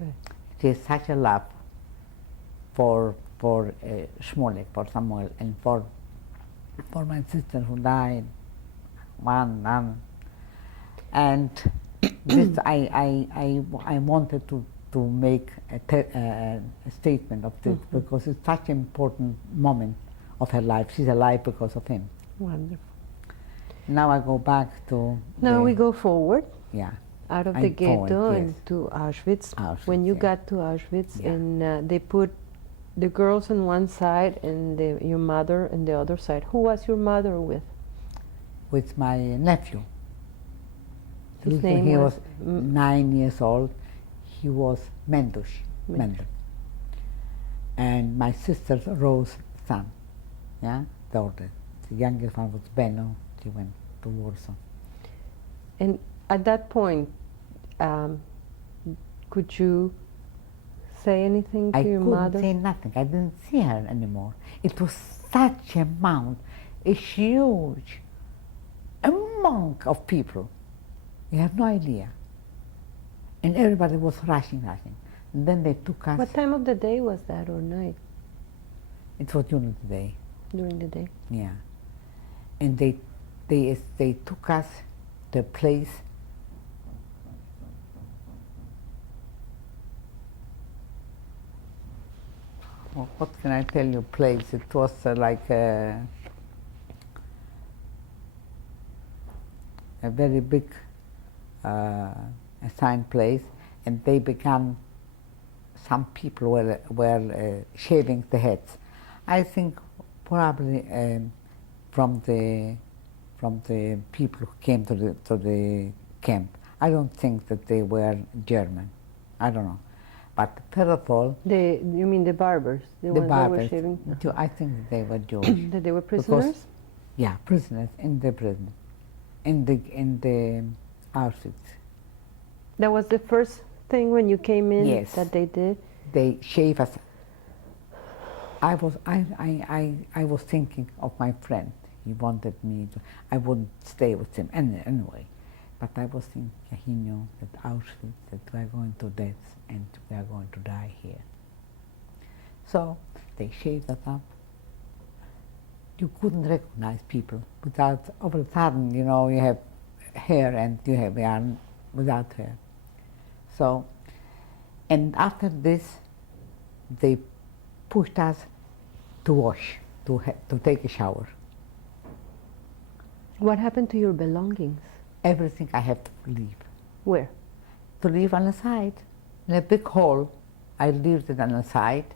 Good. She has such a love for Shmulek, for Samuel, and for my sister who died, and this I wanted to make a statement of this because it's such an important moment of her life. She's alive because of him. Wonderful. Now I go back to. Now we go forward. Yeah. Out of the ghetto yes. and to Auschwitz. When you got to Auschwitz, and they put the girls on one side and your mother on the other side. Who was your mother with? With my nephew. His name he was 9 years old. He was Mendel. And my sister Rose son, daughter. The youngest one was Benno. She went to Warsaw. And at that point, could you say anything to your mother? I couldn't say nothing. I didn't see her anymore. It was such a huge amount of people. You have no idea. And everybody was rushing. And then they took us. What time of the day was that, or night? It was during the day. During the day? Yeah. And they took us to a place. Well, what can I tell you? Place. It was like a very big assigned place, and they began. Some people were shaving the heads. I think probably from the people who came to the camp. I don't think that they were German. I don't know. But first of all, you mean the barbers? The ones barbers, that were shaving? I think that they were Jewish. That they were prisoners? Because, yeah, prisoners in the prison, in the Auschwitz. That was the first thing when you came in. Yes. That they did. They shave us. I was thinking of my friend. He wanted me to. I wouldn't stay with him anyway. But I was thinking, he knew that Auschwitz, that we are going to death and we are going to die here. So they shaved us up. You couldn't recognize people without, all of a sudden, you have hair and you have yarn without hair. So, and after this, they pushed us to wash, to take a shower. What happened to your belongings? Everything I have to leave. Where? To leave on the side. In a big hall, I left it on the side.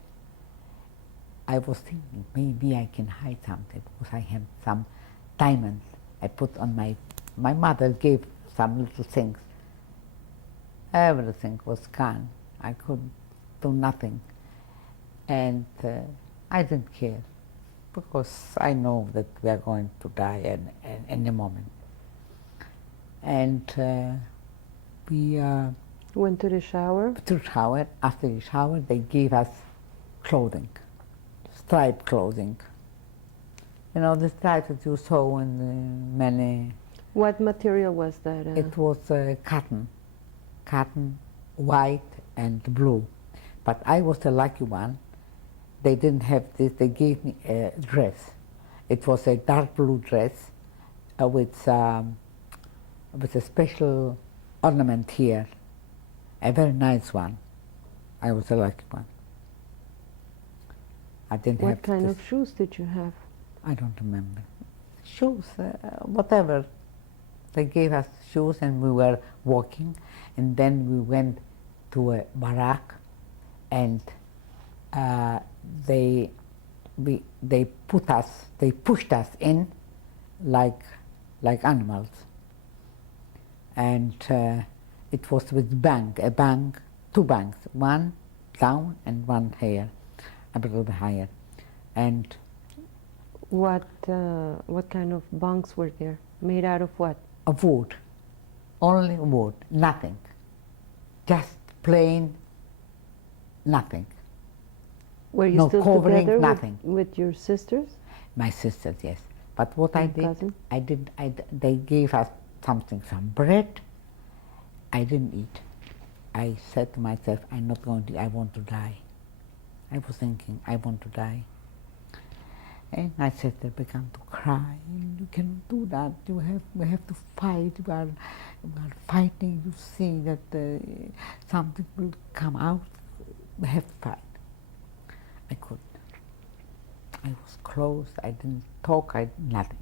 I was thinking maybe I can hide something because I have some diamonds I put on my mother gave some little things. Everything was gone. I could do nothing. And I didn't care because I know that we are going to die in a moment. And we went to the shower? To the shower. After the shower, they gave us clothing, striped clothing. The stripes that you saw in many. What material was that? It was cotton, white and blue. But I was the lucky one. They didn't have this. They gave me a dress. It was a dark blue dress with a special ornament here, a very nice one. I was the lucky one. I didn't have. What kind of shoes did you have? I don't remember. Shoes, whatever. They gave us shoes and we were walking, and then we went to a barrack, and they pushed us in like animals. And it was with two banks, one down and one here, a little bit higher. And what kind of bunks were there? Made out of what? Of wood, only wood, nothing, just plain nothing. Were you no still covering, together nothing. With your sisters? My sisters, yes. But what I did, they gave us something, some bread. I didn't eat. I said to myself, I'm not going to, I want to die. I was thinking, I want to die. And I said, I began to cry. You cannot do that. We have to fight. We are fighting. You see that something will come out. We have to fight. I couldn't. I was closed. I didn't talk. Nothing.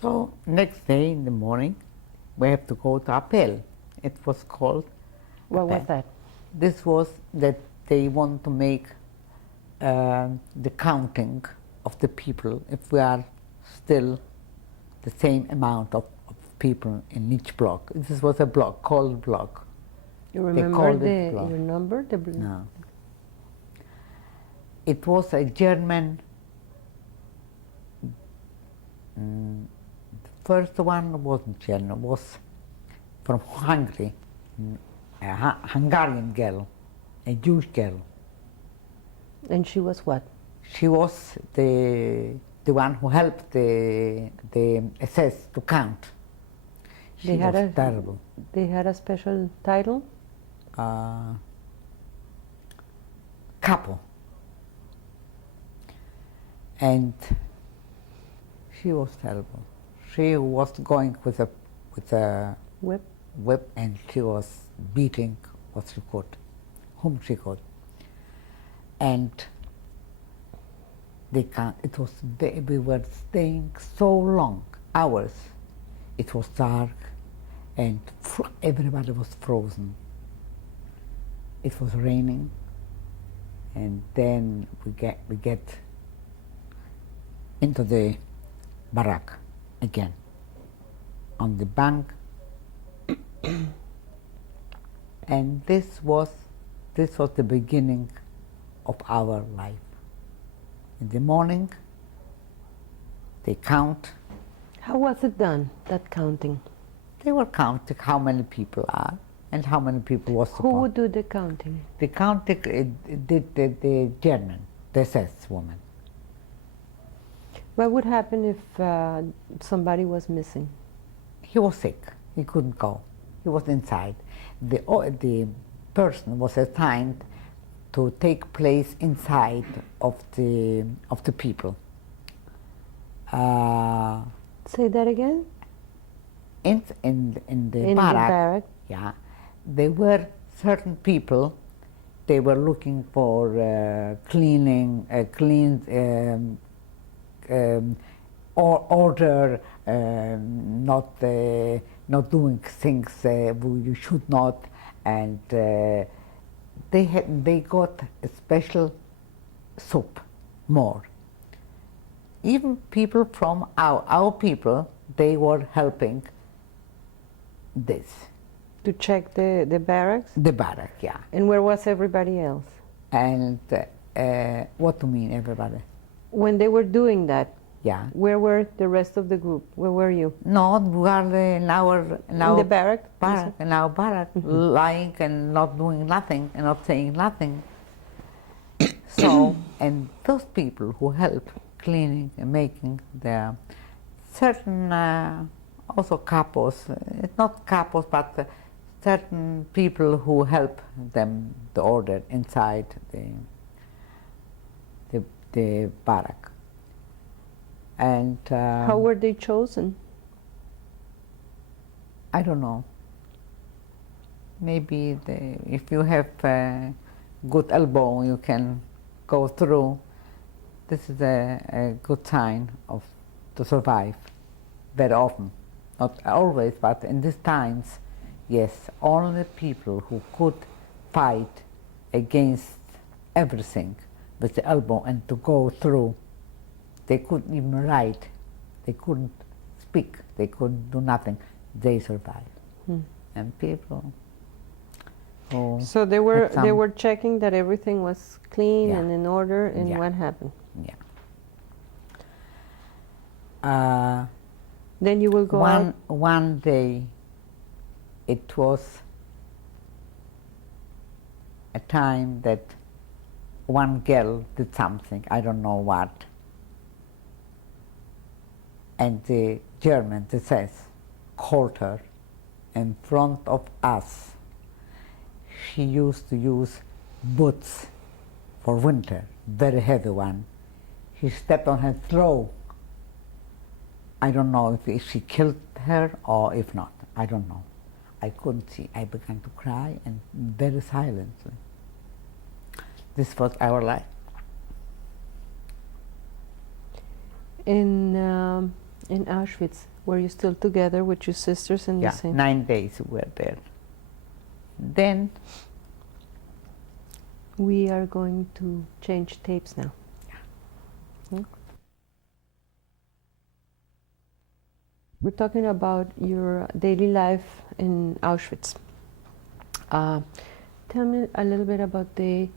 So next day in the morning, we have to go to appel. It was called. What was appel. that? This was that they want to make the counting of the people if we are still the same amount of people in each block. This was a block called block. You They remember called it block. your number? No. It was a German. The first one wasn't German. Was from Hungary, a Hungarian girl, a Jewish girl. And she was what? She was the one who helped the SS to count. She was terrible. They had a special title? Capo. And she was terrible. She was going with a whip, and she was beating what she could, whom she could. And we were staying so long, hours. It was dark, and everybody was frozen. It was raining, and then we get into the barrack again, on the bank, and this was the beginning of our life. In the morning, they count. How was it done, that counting? They were counting how many people are and how many people was Who would do the counting? The counting did the German, the SS woman. What would happen if somebody was missing? He was sick. He couldn't go. He was inside. The person was assigned to take place inside of the people. Say that again? In the barrack, yeah, there were certain people. They were looking for cleaning, order, not doing things you should not, and they got a special soup, more. Even people from our people, they were helping this. To check the barracks? The barrack, yeah. And where was everybody else? And what do you mean, everybody? When they were doing that, yeah. Where were the rest of the group? Where were you? No, we were in the barrack? In our barrack, lying and not doing nothing and not saying nothing. So, and those people who help cleaning and making the certain also capos, it's not capos, but certain people who help them to order inside the barrack. And how were they chosen? I don't know. Maybe if you have a good elbow, you can go through. This is a good sign to survive. Very often, not always, but in these times, yes, only people who could fight against everything with the elbow and to go through. They couldn't even write, they couldn't speak, they couldn't do nothing. They survived. And people who so they were checking that everything was clean Yeah. and in order, and Yeah. what happened? Yeah. Then you will go out? One day, it was a time that one girl did something, I don't know what, and the German, the SS, called her in front of us. She used to use boots for winter, very heavy one. She stepped on her throat. I don't know if she killed her or if not, I don't know. I couldn't see. I began to cry and very silently. This was our life. In Auschwitz, were you still together with your sisters in Yeah, the same? 9 days we were there. Then We are going to change tapes now. We're talking about your daily life in Auschwitz. Tell me a little bit about the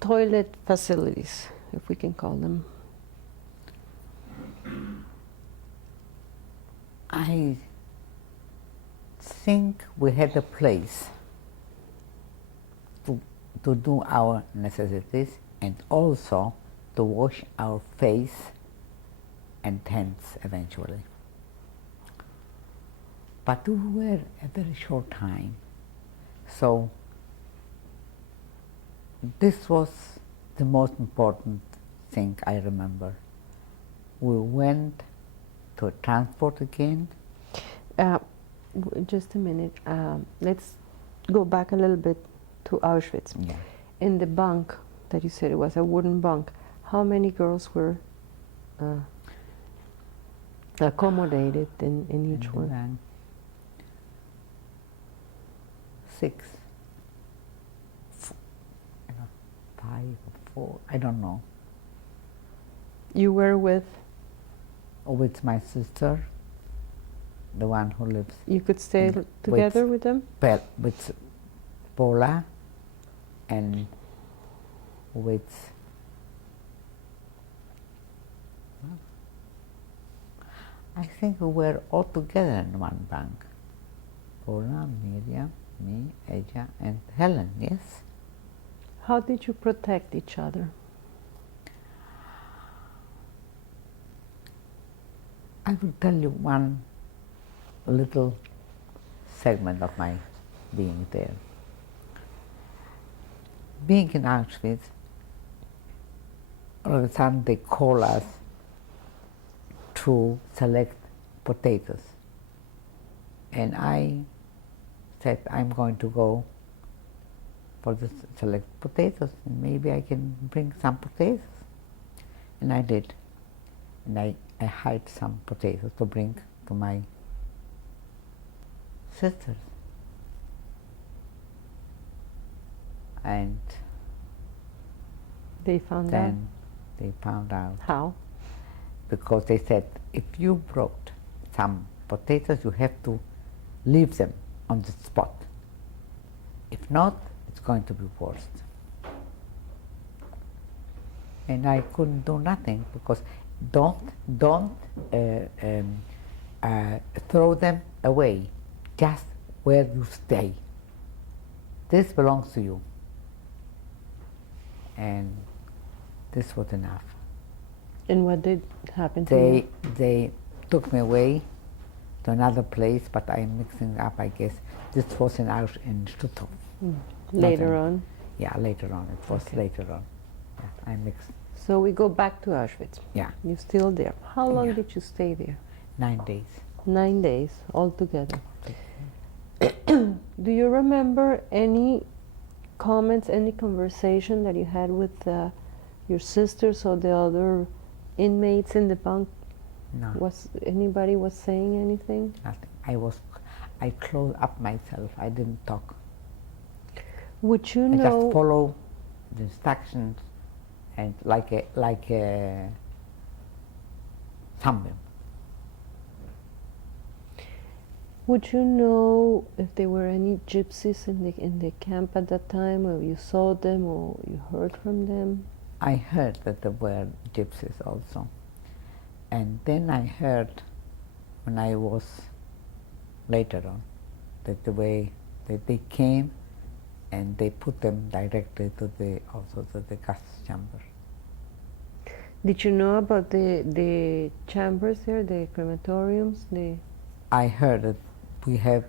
toilet facilities, if we can call them. I think we had a place to do our necessities and also to wash our face and hands eventually. But we were a very short time, so this was the most important thing I remember. We went to transport again. Just a minute. Let's go back a little bit to Auschwitz. Yeah. In the bunk that you said it was a wooden bunk, how many girls were accommodated in each one? Then 6, 5 or 4, I don't know. You were with? With my sister, the one who lives. You could stay together with them? With Paula and with I think we were all together in one bunk. Paula, Miriam, me, Eja, and Helen, yes? How did you protect each other? I will tell you one little segment of my being there. Being in Auschwitz, all of a sudden they call us to select potatoes. And I said, I'm going to go for the select potatoes, and maybe I can bring some potatoes. And I did. And I hid some potatoes to bring to my sisters. And they found out? then they found out. How? Because they said, if you brought some potatoes, you have to leave them on the spot. If not, it's going to be worse. And I couldn't do nothing because don't throw them away, just where you stay. This belongs to you. And this was enough. And what did happen to you? They took me away to another place, but I'm mixing up, I guess. This was in Stuttgart. Later on? Yeah, later on. It was later on. Yeah, I mixed. So we go back to Auschwitz. Yeah. You're still there. How long did you stay there? 9 days. 9 days altogether. Do you remember any comments, any conversation that you had with your sisters or the other inmates in the bunk? No. Was anybody saying anything? Nothing. I closed up myself. I didn't talk. Would you I know? just follow the instructions and like a thumbnail. Would you know if there were any gypsies in the camp at that time, or you saw them, or you heard from them? I heard that there were gypsies also. And then I heard when I was later on, that the way that they came and they put them directly to the gas chamber. Did you know about the chambers there, the crematoriums? I heard that we have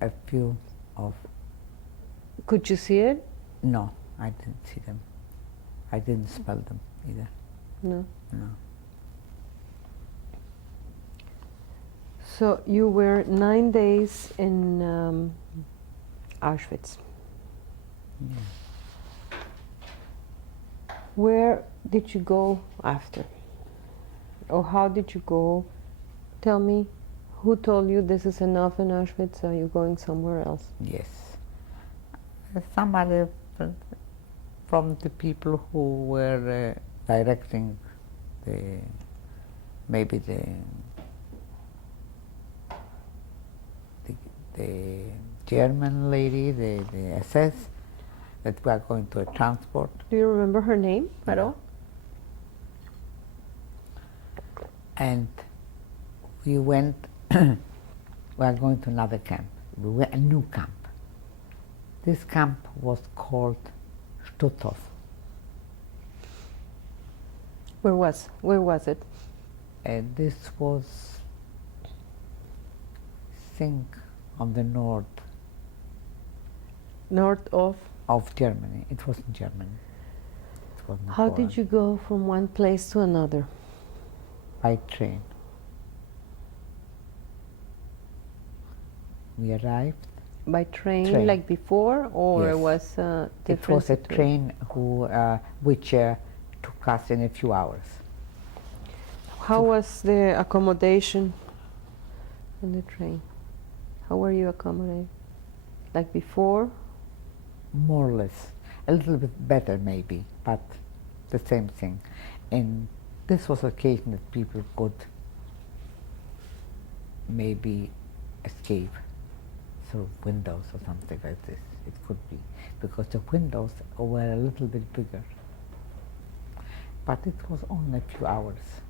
a few of. Could you see it? No, I didn't see them. I didn't smell them either. No. No. So you were 9 days in Auschwitz. Yeah. Where did you go after? Or how did you go? Tell me, who told you this is enough in Auschwitz, or are you going somewhere else? Yes. Somebody from the people who were directing maybe the German lady, the SS, that we are going to a transport. Do you remember her name at all? And we went, we are going to another camp, a new camp. This camp was called Stutthof. Where was it? And this was, I think, on the north of Germany. It was in Germany. It was How did you go from one place to another? By train. We arrived. By train. Like before, or Yes. it was different? It was a train which took us in a few hours. How was the accommodation in the train? How were you accommodated? Like before? More or less. A little bit better maybe, but the same thing. And this was an occasion that people could maybe escape through windows or something like this. It could be, because the windows were a little bit bigger. But it was only a few hours.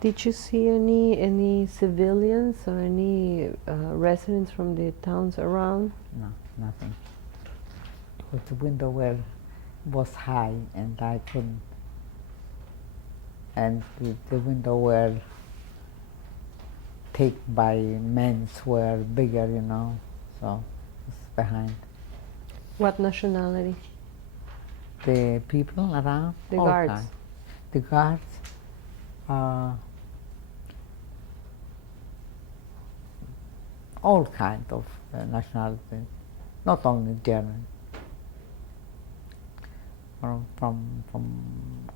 Did you see any civilians or any residents from the towns around? No, nothing. But the window was high, and I couldn't. And the window were taken by men were bigger, you know, so it's behind. What nationality? The people around? The all guards? kinds. The guards, all kinds of nationalities, not only German, from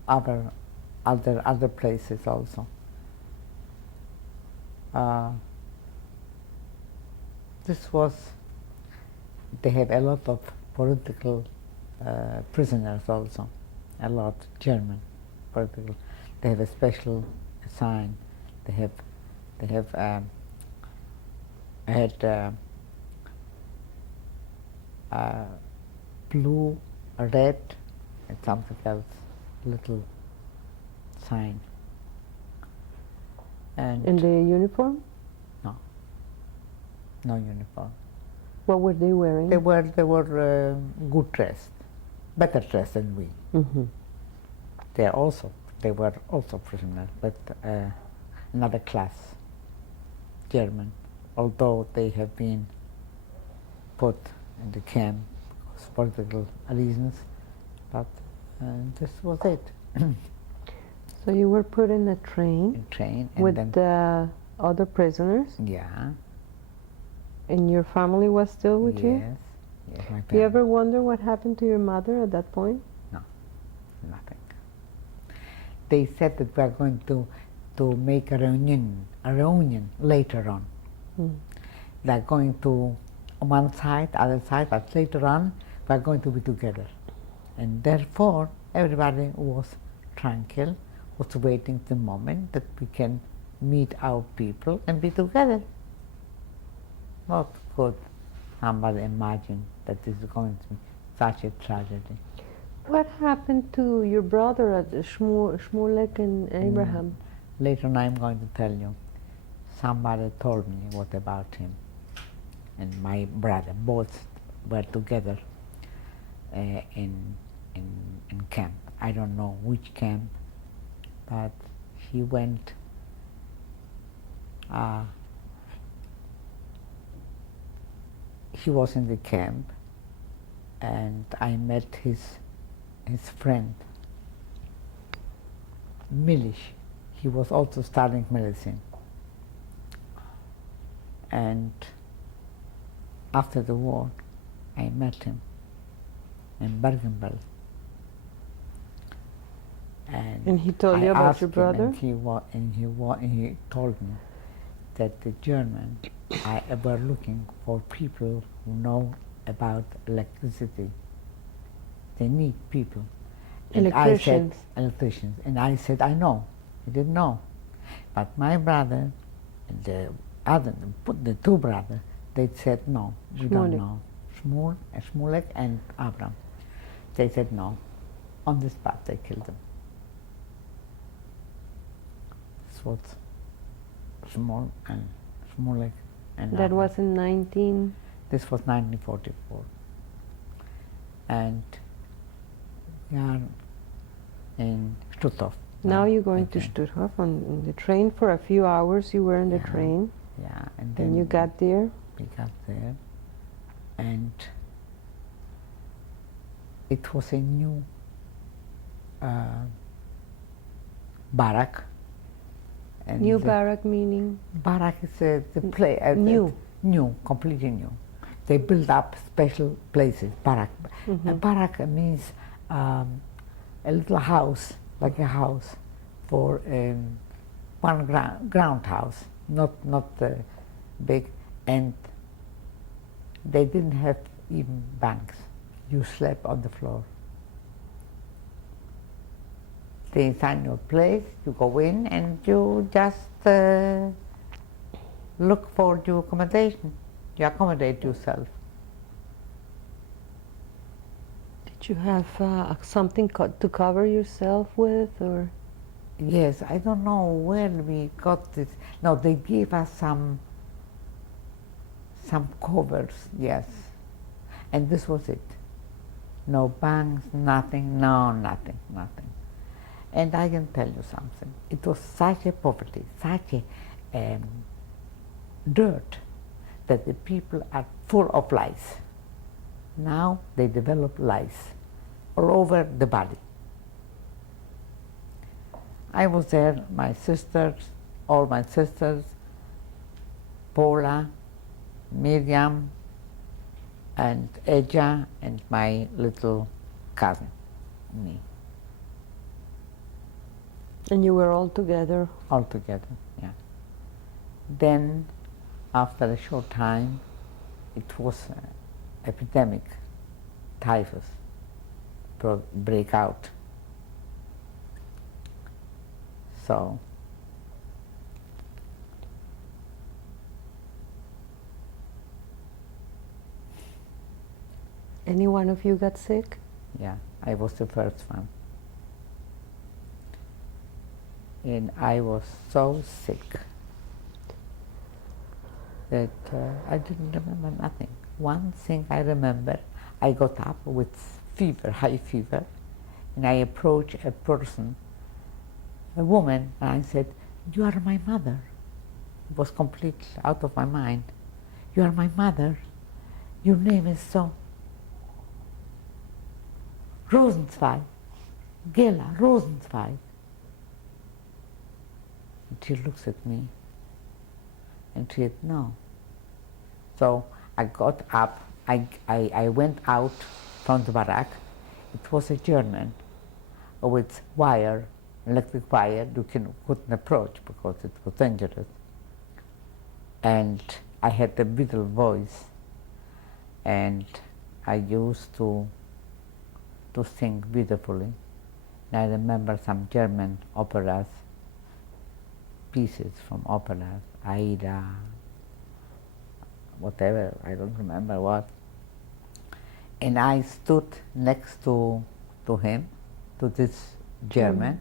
other places also. This was, they have a lot of political prisoners also, a lot German political. They have a special sign. They have had blue, red, and something else, little sign. And in the uniform? No uniform. What were they wearing? They were good dressed, better dressed than we. Mm-hmm. They were also prisoners, but another class, German. Although they have been put in the camp for political reasons, but this was it. So you were put in a train, and with then the other prisoners, yeah. and your family was still with you? Yes, my Do you ever family. wonder what happened to your mother at that point? No, nothing. They said that we are going to make a reunion later on. Mm. They are going to on one side, other side, but later on we are going to be together. And therefore everybody was tranquil, was waiting the moment that we can meet our people and be together. What could somebody imagine that this is going to be such a tragedy? What happened to your brother, Shmulek and Abraham? Later on I'm going to tell you. somebody told me what about him and my brother. Both were together in, in camp. I don't know which camp, but he went he was in the camp, and I met his friend, Milish. He was also studying medicine. And after the war, I met him in Bergen-Belsen. And he told you about your brother? And he told me that the Germans were looking for people who know about electricity. They need people. Electricians. Electricians. And I said, I know. He didn't know. But my brother and the two brothers, they said, no, we don't know. Smulek and Abram. They said no. On the spot, they killed them. This was Smulek and That Abram. was in 19... This was 1944. And we are in Stutthof. Now you're going to Stutthof on the train for a few hours. You were in the train. Yeah, and then you got there. We got there, and it was a new barrack. And New barrack meaning? Barrack is the place. New, completely new. They build up special places. Barrack. Mm-hmm. A barrack means a little house, like a house, for one ground house, not big, and they didn't have even banks. You slept on the floor. They assign you a place, you go in, and you just look for your accommodation. You accommodate yourself. Did you have something to cover yourself with, or? Yes, I don't know where we got this. No, they gave us some covers, yes. And this was it. No banks, nothing, nothing. And I can tell you something. It was such a poverty, such a dirt, that the people are full of lice. Now they develop lice all over the body. I was there, my sisters, all my sisters, Paula, Miriam, and Eja, and my little cousin, me. And you were all together? All together, yeah. Then, after a short time, it was epidemic, typhus, break out. So, any one of you got sick? yeah, I was the first one. And I was so sick that I didn't remember nothing. One thing I remember, I got up with fever, high fever, and I approached a person, a woman, and I said, "You are my mother." It was completely out of my mind. "You are my mother. Your name is so Rosenzweig, Gela Rosenzweig." And she looks at me and she said, "No." So I got up, I went out from the barrack. It was a German with wire, electric wire. You couldn't approach because it was dangerous. And I had a little voice, and I used to sing beautifully. And I remember some German operas, pieces from operas, Aida, whatever, I don't remember what. And I stood next to him, to this German,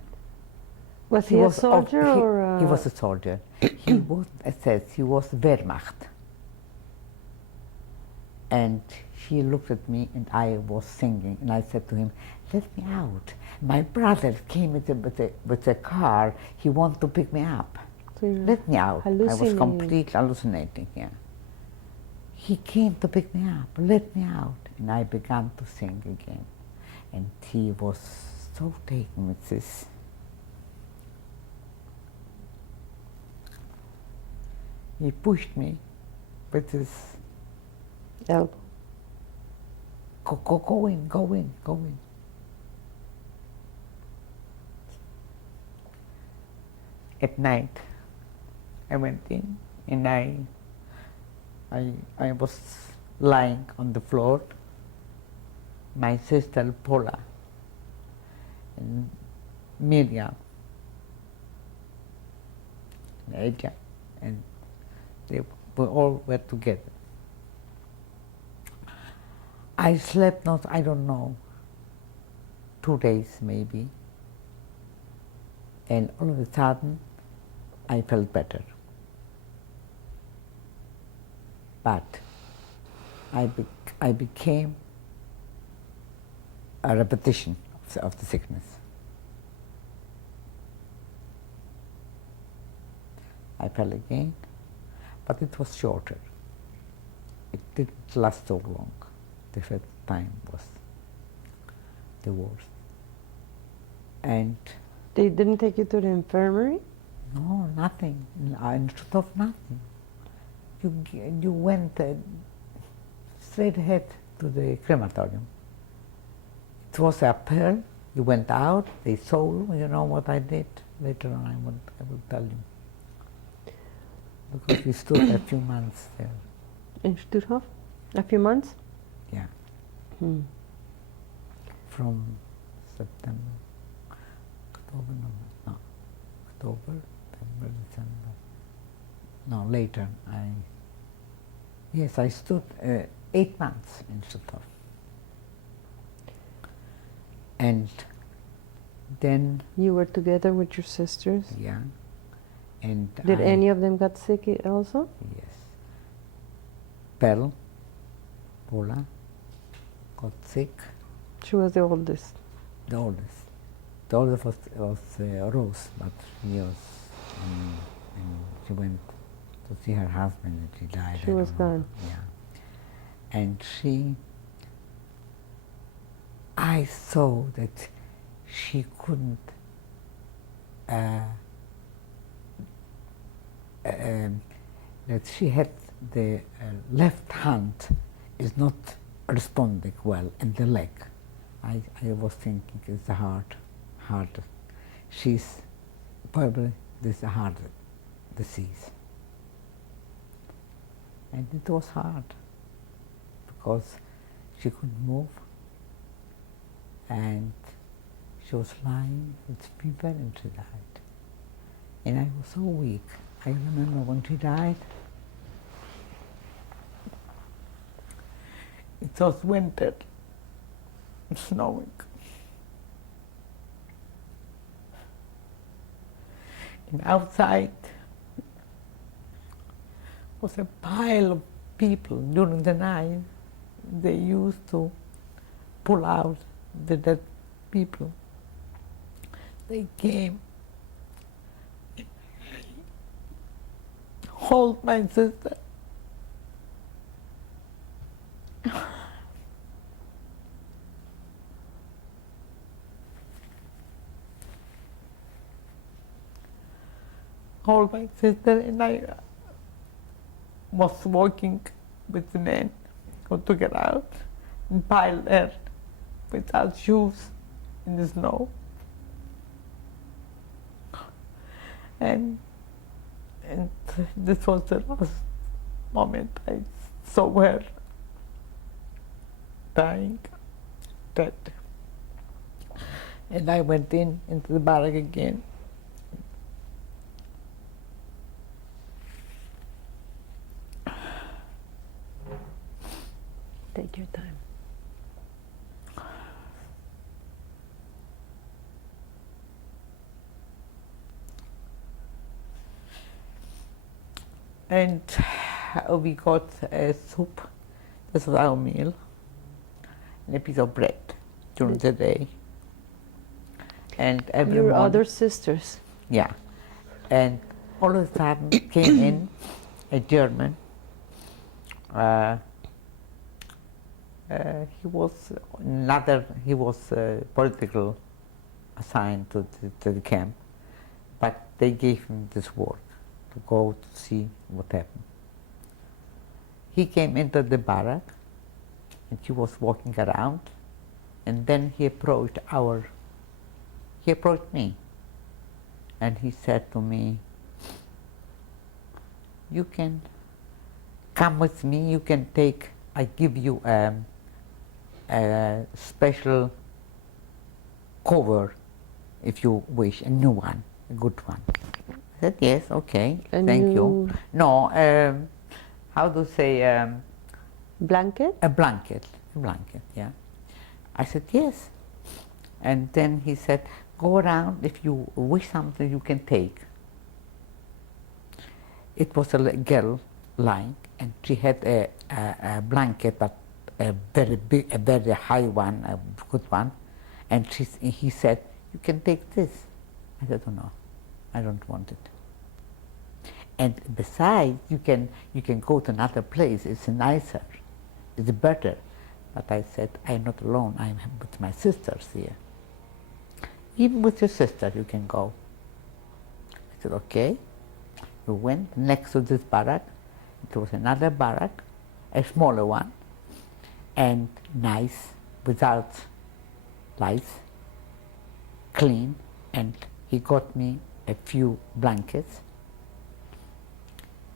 Was he a soldier or he was a soldier. He was, it says, he was Wehrmacht. And he looked at me and I was singing and I said to him, let me out. My brother came with a car, he wanted to pick me up. So Let me out. I was hallucinating. completely hallucinating, yeah. He came to pick me up, let me out. And I began to sing again. And he was so taken with this. He pushed me with his elbow. go in, go in, go in. At night, I went in and I was lying on the floor. My sister Paula and Miriam and Edja, and they were together. I slept not, I don't know, 2 days maybe, and all of a sudden I felt better. But I became a repetition of the sickness. I fell again, but it was shorter. It didn't last so long. The first time was the worst. And They didn't take you to the infirmary? no, nothing. Instead of nothing. You went straight ahead to the crematorium. It was a pearl. You went out, they saw you. You know what I did? Later on I will tell you. Because we stood a few months there. In Stutthof? A few months? Yeah. Hmm. From September, October, October, November, December. No, later. I stood 8 months in Stutthof. And then, You were together with your sisters? yeah, and Did any of them got sick also? Yes. Pearl, Paula, got sick. She was the oldest. The oldest. The oldest was Rose, but she was, and she went to see her husband and she died. She was gone. Yeah. And I saw that she couldn't that she had the left hand is not responding well, and the leg. I was thinking it's the heart. She's probably this heart disease. And it was hard because she couldn't move and she was lying with fever and she died. And I was so weak. I remember when she died, it was winter, snowing. And outside was a pile of people during the night. They used to pull out the dead people. They came, hold my sister. Hold my sister, and I was walking with the men who took her out and piled her without shoes in the snow. And this was the last moment I saw her dying, dead. And I went into the barrack again. Take your time. And we got a soup. This was our meal. And a piece of bread during the day. And every Your morning. other sisters. Yeah. And all of a sudden came in a German. He was political assigned to the camp, but they gave him this work to go to see what happened. He came into the barrack and he was walking around, and then he approached me, and he said to me, "You can come with me, you can take, I give you a special cover if you wish, a new one, a good one." I said, "Yes, okay, thank you." No, how to say? Blanket? A blanket, yeah. I said, "Yes." And then he said, "Go around, if you wish something you can take." It was a girl lying, and she had a blanket, but a very big, a very high one, a good one. And he said, "You can take this." I said, "Oh no, I don't want it. And besides, you can go to another place, it's nicer, it's better." But I said, "I'm not alone, I'm with my sisters here." "Even with your sister you can go." I said, "Okay." We went next to this barrack. It was another barrack, a smaller one, and nice, without lights, clean. And he got me a few blankets.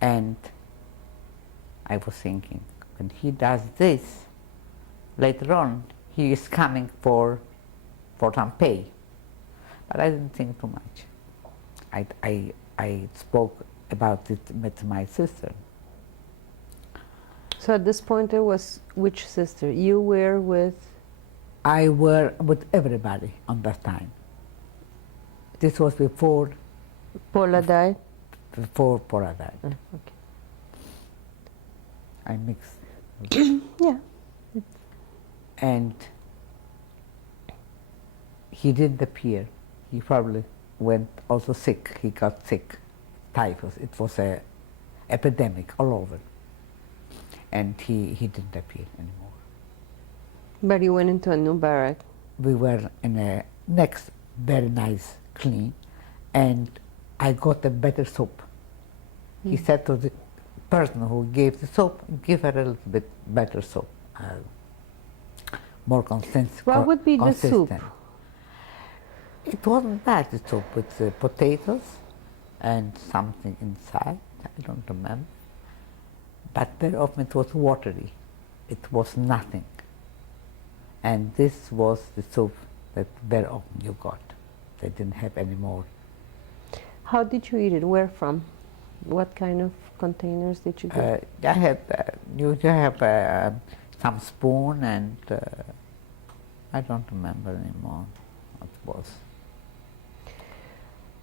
And I was thinking, when he does this, later on, he is coming for some pay. But I didn't think too much. I spoke about it with my sister. So at this point it was which sister? You were with? I were with everybody on that time. This was before Paula died? Before Paula died. Okay. I mixed. Yeah. And he didn't appear. He probably went also sick. He got sick, typhus. It was a epidemic all over. And he didn't appear anymore. But you went into a new barrack. We were in a next very nice, clean, and I got a better soup. He said to the person who gave the soup, "Give her a little bit better soup, more consistent." What would be the soup? It wasn't bad, the soup, with potatoes and something inside, I don't remember. But very often it was watery. It was nothing. And this was the soup that very often you got. They didn't have any more. How did you eat it? Where from? What kind of containers did you get? I had, you have some spoon, and I don't remember anymore what it was.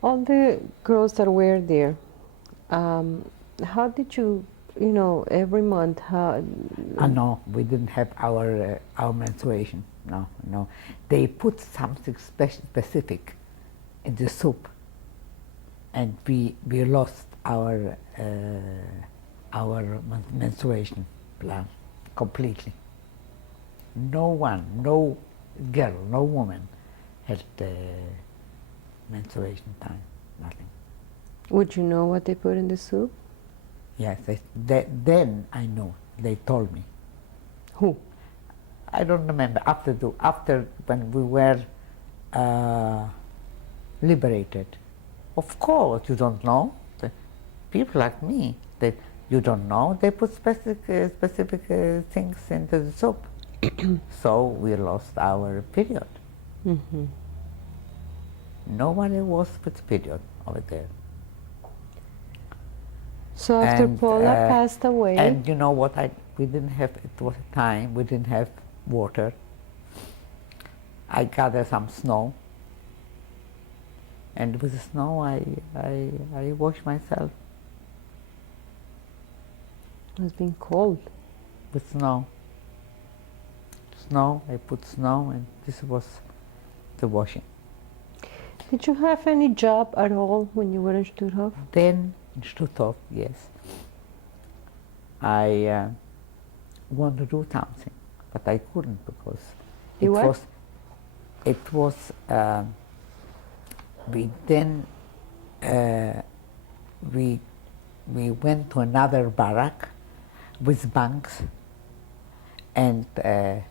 All the girls that were there, how did you, every month, how? No, we didn't have our menstruation. No. They put something specific in the soup, and we lost our menstruation plan completely. No one, no girl, no woman had menstruation time, nothing. Would you know what they put in the soup? Yes, then I know. They told me. Who? I don't remember. After when we were liberated. Of course, you don't know. The people like me, that you don't know. They put specific things into the soup. So we lost our period. Mm-hmm. Nobody was with period over there. So after Paula passed away. And you know what? We didn't have. It was a time we didn't have water. I gathered some snow, and with the snow I washed myself. It's been cold. with snow. Snow, I put snow, and this was the washing. Did you have any job at all when you were in Stutthof? Then in Stutthof, yes, I want to do something, but I couldn't because You what? it was we then we went to another barrack with bunks, and a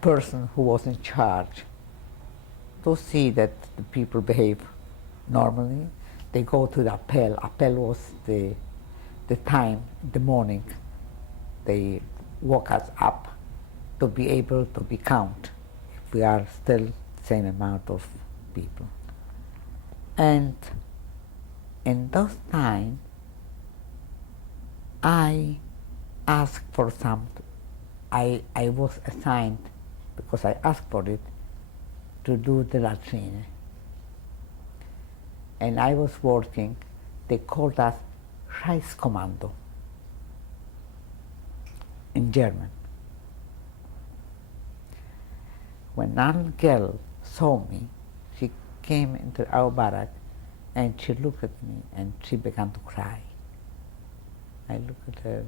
person who was in charge to see that the people behave normally. They go to the appel. Appel was the time in the morning. They woke us up to be able to be count if we are still the same amount of people. And in those times, I asked for some. I was assigned, because I asked for it, to do the latrine. And I was working, they called us Reichskommando in German. When one girl saw me, she came into our barrack and she looked at me and she began to cry. I looked at her,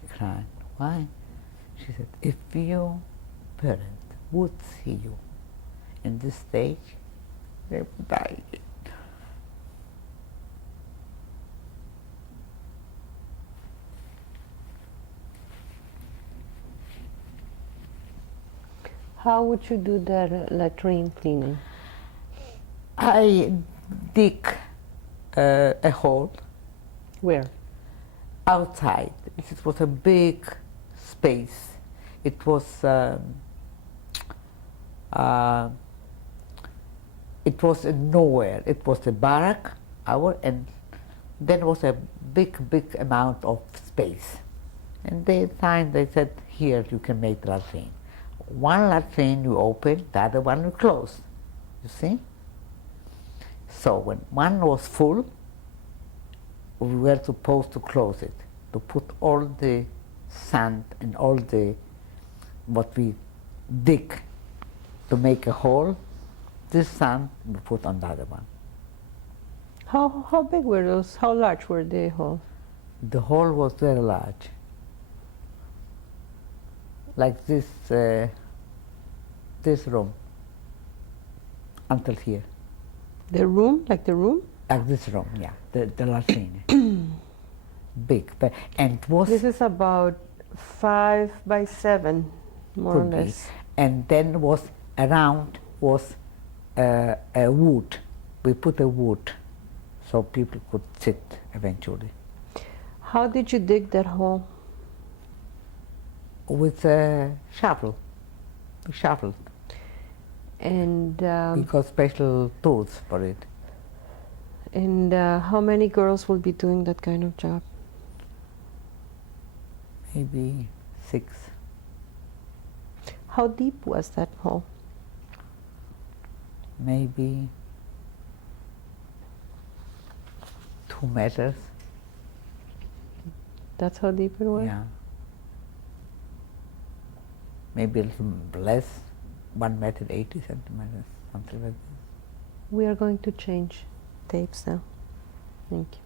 she cried. Why? She said, if your parent would see you in this stage, they would die again. How would you do that latrine cleaning? I dig a hole Where? outside. It was a big space. It was nowhere. It was a barrack, and then was a big amount of space. And they said, here you can make latrine. One latrine you open, the other one you close. You see? So when one was full, we were supposed to close it, to put all the sand and all the what we dig to make a hole. This sand we put on the other one. How big were those? How large were the holes? The hole was very large, like this room, until here. The room, like the room? Like this room, yeah, the latrine. Big, and it was. This is about 5 by 7, more or less. And then was around was a wood. We put a wood so people could sit eventually. How did you dig that hole? With a shovel. We shoveled. And We got special tools for it. and how many girls will be doing that kind of job? Maybe 6. How deep was that hole? Maybe 2 meters. That's how deep it was? Yeah. Maybe a little less, 1 meter 80 centimeters, something like that. We are going to change tapes now. Thank you.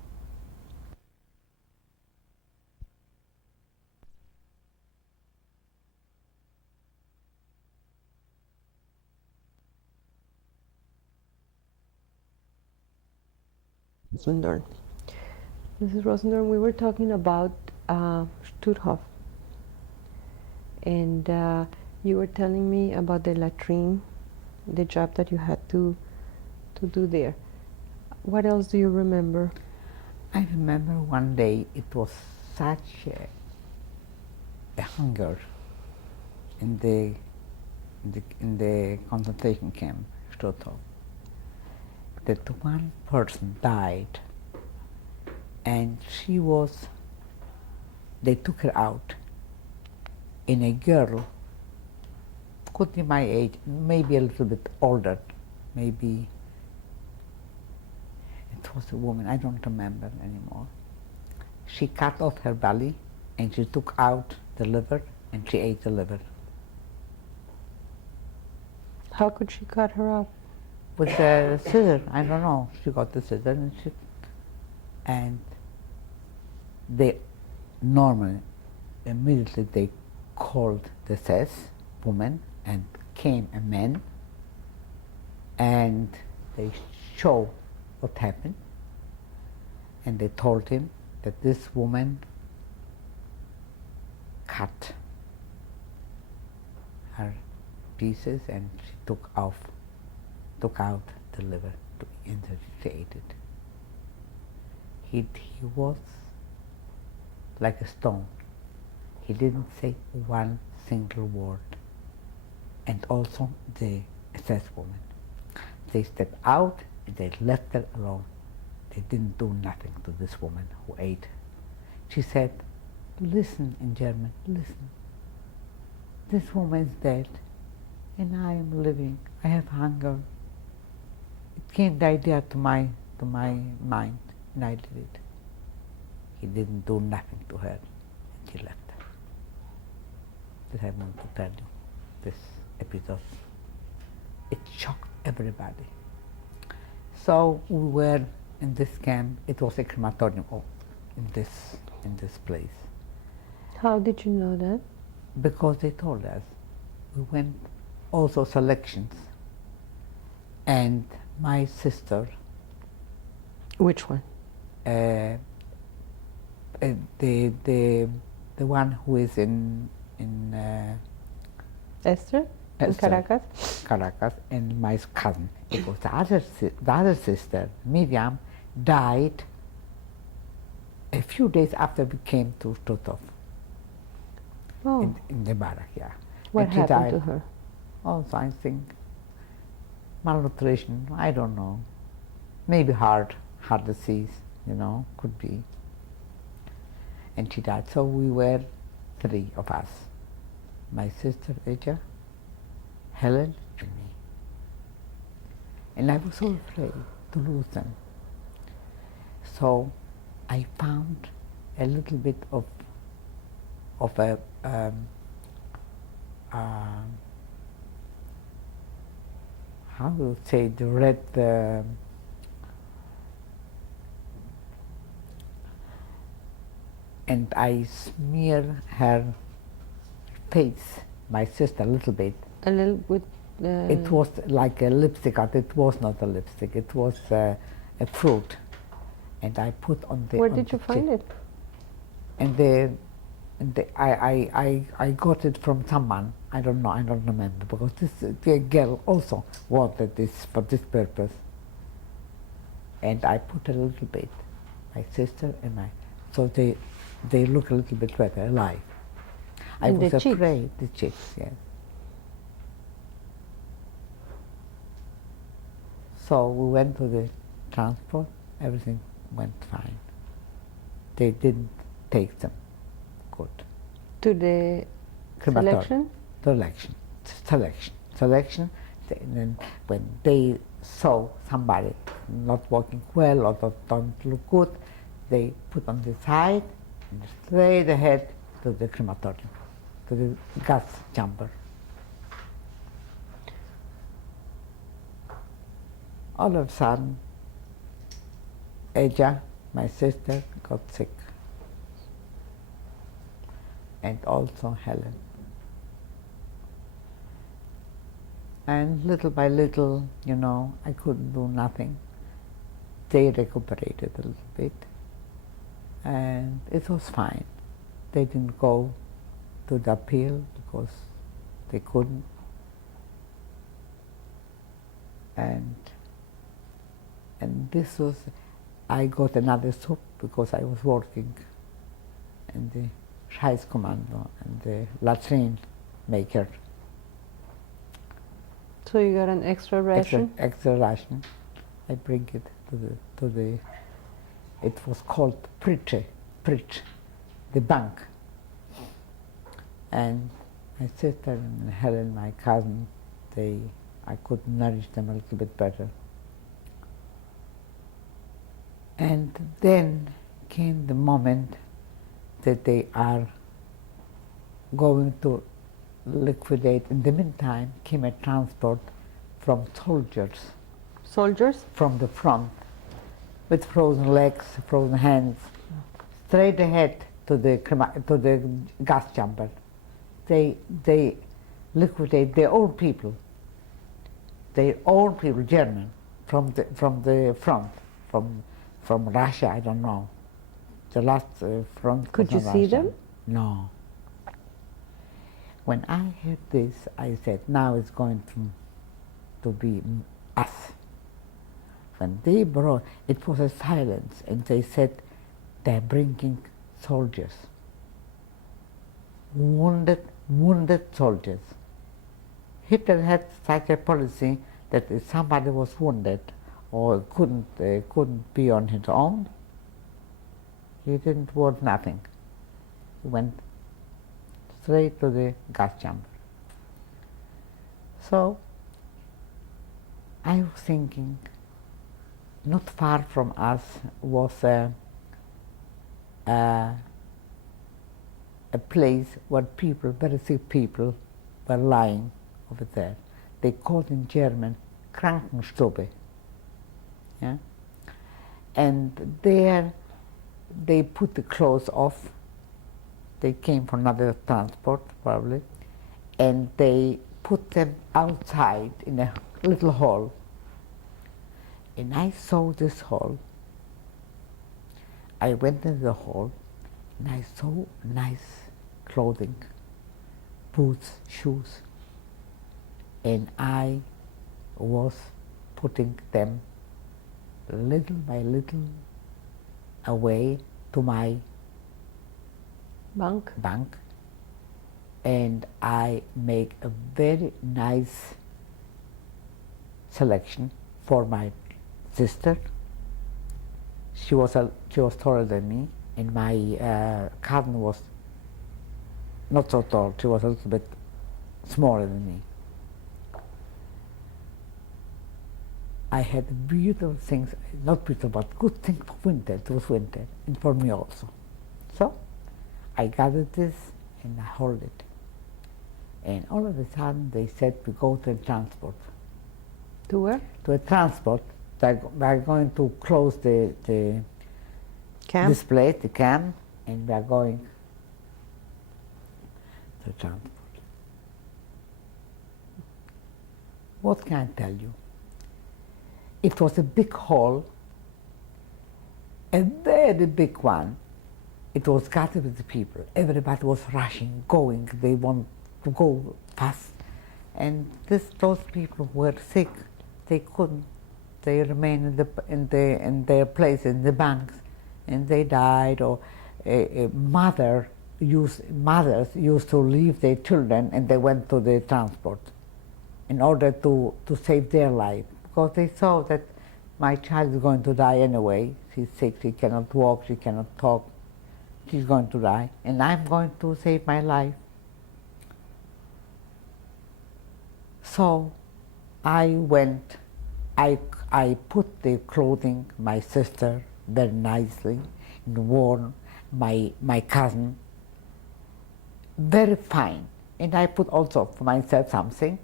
Rosendorn. Mrs. Rosendorn, we were talking about Stutthof, and you were telling me about the latrine, the job that you had to do there. What else do you remember? I remember one day it was such a hunger in the concentration camp, Stutthof, that one person died, and they took her out, and a girl, could be my age, maybe a little bit older, maybe it was a woman, I don't remember anymore. She cut off her belly and she took out the liver and she ate the liver. How could she cut her off? With a scissor, I don't know. She got the scissor and they normally, immediately they called the SS woman and came a man and they show what happened and they told him that this woman cut her pieces and she took out the liver and she ate it. He was like a stone. He didn't say one single word. And also the SS woman. They stepped out and they left her alone. They didn't do nothing to this woman who ate. She said, listen in German, listen. This woman's dead and I am living. I have hunger. It came the idea to my mind and I did it. He didn't do nothing to her and he left her. That I want to tell you, this episode. It shocked everybody. So we were in this camp. It was a crematorium in this place. How did you know that? Because they told us. We went also selections, and my sister. Which one? The one who is in Esther? In Caracas? Caracas, and my cousin. Because the other sister, Miriam, died a few days after we came to Totov. Oh. In the barrack, yeah. What and she happened died. to her? Also, I think malnutrition, I don't know. Maybe heart disease, could be. And she died. So we were 3 of us. My sister, Eja, Helen, and me. And I was so afraid to lose them. So I found a little bit of a how do you say, the red and I smear her face, my sister, a little bit. A little bit. It was like a lipstick, but it was not a lipstick. It was a fruit, and I put on the. Where did you find it? And I got it from someone. I don't know. I don't remember because the girl also wanted this for this purpose. And I put a little bit, my sister and so they look a little bit better, alive. I In was the cheeks? afraid, the cheeks, yes. So we went to the transport, everything went fine. They didn't take them, good. To the Crematorium. selection? Selection. Then when they saw somebody not working well or don't look good, they put on the side and straight ahead to the crematorium, to the gas chamber. All of a sudden, Eja, my sister, got sick. And also Helen. And little by little, I couldn't do nothing. They recuperated a little bit, and it was fine. They didn't go to the appeal because they couldn't. And this was, I got another soup because I was working in the Reichskommando and the latrine maker. So you got an extra ration? Extra ration. I bring it to the. It was called Pritch, the bank. And my sister and Helen, my cousin, I could nourish them a little bit better. And then came the moment that they are going to liquidate. In the meantime, came a transport from soldiers Soldiers? from the front with frozen legs, frozen hands, straight ahead to the gas chamber. They liquidate their own people, German, from the front, from Russia. I don't know. The last front. Could you was not see Russian. them? No. When I heard this, I said, now it's going to be us. When they brought, it was a silence, and they said, they're bringing soldiers, wounded soldiers. Hitler had such a policy that if somebody was wounded or couldn't be on his own, he didn't want nothing. He went straight to the gas chamber. So I was thinking, not far from us was a place where people, very sick people, were lying over there. They called in German Krankenstube. Yeah? And there they put the clothes off. They came from another transport, probably, and they put them outside in a little hall. And I saw this hall. I went into the hall, and I saw nice clothing, boots, shoes, and I was putting them little by little away to my Bank? bank, and I make a very nice selection for my sister. She was taller than me, and my cousin was not so tall. She was a little bit smaller than me. I had beautiful things, not beautiful, but good things for winter. It was winter, and for me also. So I gathered this and I hold it. And all of a sudden they said we go to a transport. To where? To a transport. They're going to close the Camp? display, the camp, and we are going to transport. What can I tell you? It was a big hall, a very big one. It was crowded with people. Everybody was rushing, going. They want to go fast. And those people were sick. They couldn't. They remained in their place in the banks, and they died. Or mothers used to leave their children, and they went to the transport in order to save their life, because they saw that my child is going to die anyway. She's sick. She cannot walk. She cannot talk. She's going to die, and I'm going to save my life. So I went, I put the clothing, my sister, very nicely, and worn my cousin, very fine. And I put also for myself something,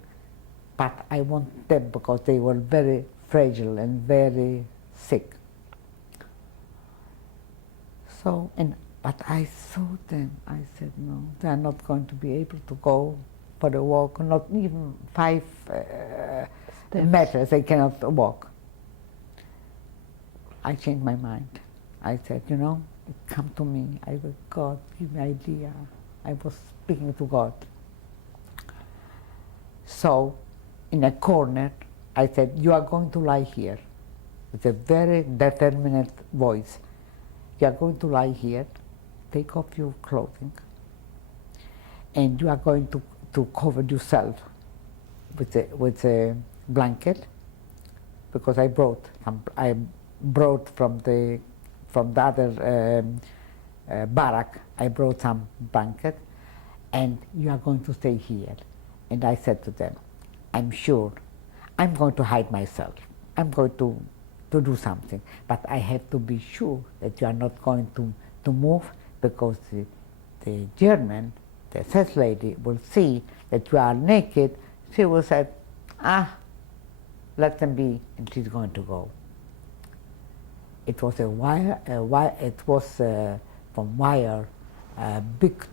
but I want them because they were very fragile and very sick. So, but I saw them, I said, no, they are not going to be able to go for a walk, not even 5 meters, they cannot walk. I changed my mind. I said, you know, come to me. I said, God, give me idea. I was speaking to God. So, in a corner, I said, you are going to lie here. With a very determined voice. You are going to lie here, take off your clothing, and you are going to cover yourself with a blanket, because I brought from the other barrack. I brought some blanket, and you are going to stay here. And I said to them, I'm sure I'm going to hide myself. I'm going to to do something. But I have to be sure that you are not going to move, because the German, the SS lady, will see that you are naked. She will say, let them be, and she's going to go. It was a wire. It was from wire, a big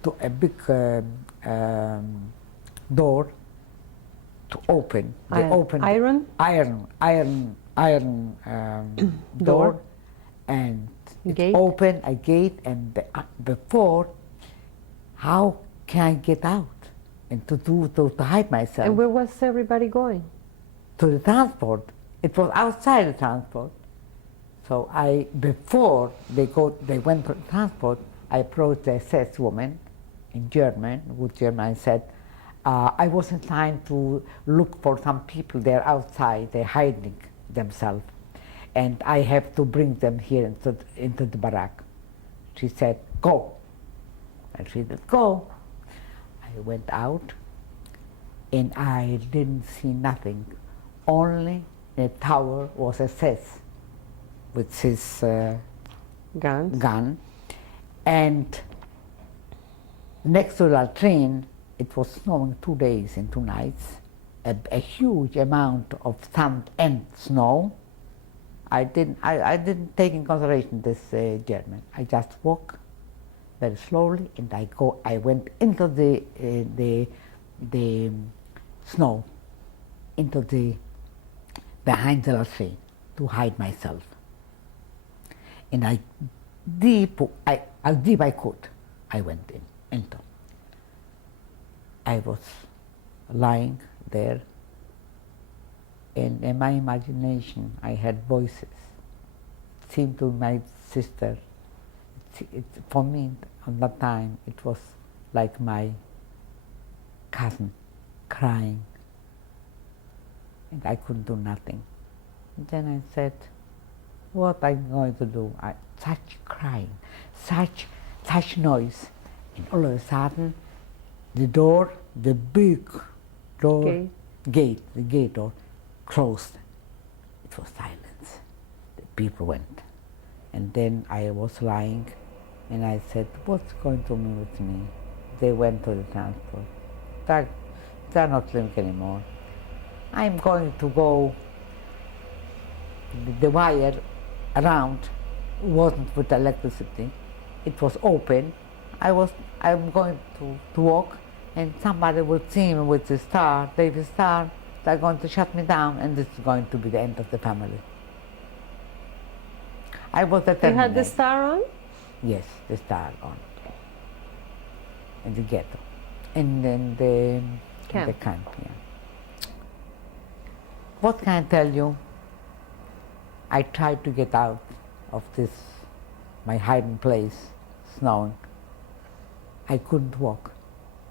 door to open. They opened iron door, and it opened a gate. And before, how can I get out and to hide myself? And where was everybody going? To the transport. It was outside the transport. So before they went to the transport, I approached the SS woman in German, with German. I said, I wasn't trying to look for some people there outside, they're hiding themselves, and I have to bring them here into the barrack. She said, go. And she said, go. I went out, and I didn't see nothing. Only the tower was SS with his gun, and next to the latrine, it was snowing 2 days and 2 nights, a huge amount of sand and snow. I didn't take in consideration this German. I just walked very slowly, and I went into the snow, into behind the latrine to hide myself. And as deep I could, I went into. I was lying there, and in my imagination I had voices. It seemed to my sister, for me at that time it was like my cousin crying, and I couldn't do nothing. And then I said, what am I going to do? Such crying, such noise, and all of a sudden, the door, the big door, the gate door, closed. It was silence. The people went. And then I was lying, and I said, what's going to be with me? They went to the transport. They're not living anymore. I'm going to go. The wire around wasn't with electricity. It was open. I'm going to walk, and somebody will see me with the star, David Star. They're going to shut me down, and this is going to be the end of the family. I was determined. You had the star on? Yes, the star on. In the ghetto. In the camp, yeah. What can I tell you? I tried to get out of my hiding place, snowing. I couldn't walk.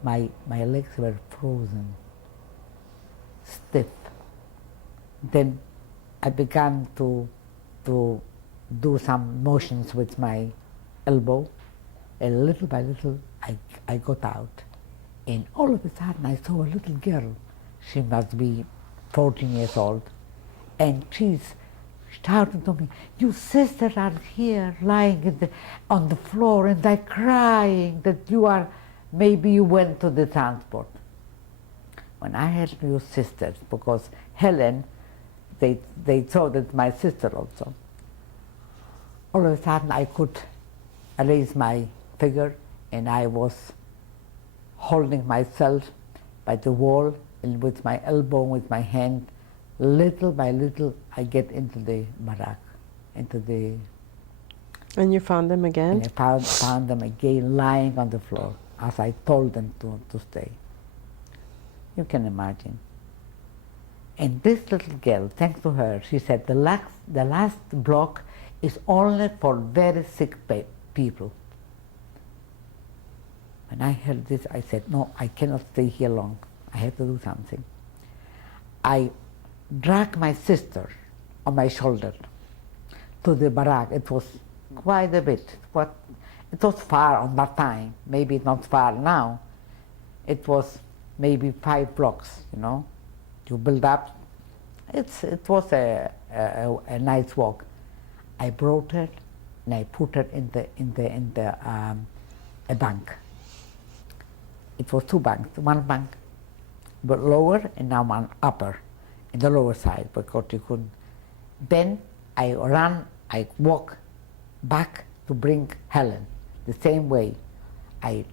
My legs were frozen, stiff. Then I began to do some motions with my elbow, and little by little I got out. And all of a sudden I saw a little girl. She must be 14 years old, and she's shouting to me, "You sisters are here lying on the floor, and they're crying that maybe you went to the transport." When I had your sisters, because Helen, they thought that my sister also. All of a sudden I could raise my figure, and I was holding myself by the wall, and with my elbow, with my hand, little by little I get into the barrack, And you found them again? And I found them again lying on the floor, as I told them to stay. You can imagine. And this little girl, thanks to her, she said, the last block is only for very sick people. When I heard this, I said, no, I cannot stay here long. I have to do something. I dragged my sister on my shoulder to the barrack. It was quite a bit. It was far on that time, maybe not far now. It was maybe 5 blocks, you know. You build up. It was a a nice walk. I brought her and I put her in the a bank. It was two banks, one bank but lower and now one upper, in the lower side because you couldn't. Then I walk back to bring Helen the same way. I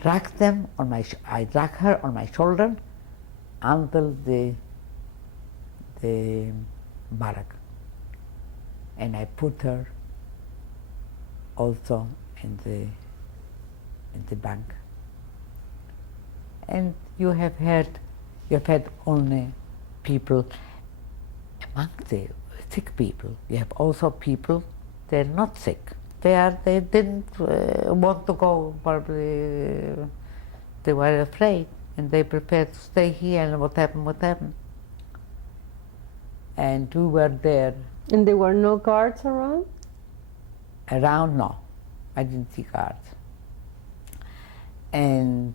drag her on my shoulder until the barrack, and I put her also in the bank. And you have had only people among the sick people. You have also people they're not sick. They didn't want to go. Probably they were afraid, and they prepared to stay here. And what happened? And we were there. And there were no guards around? Around, no. I didn't see guards. And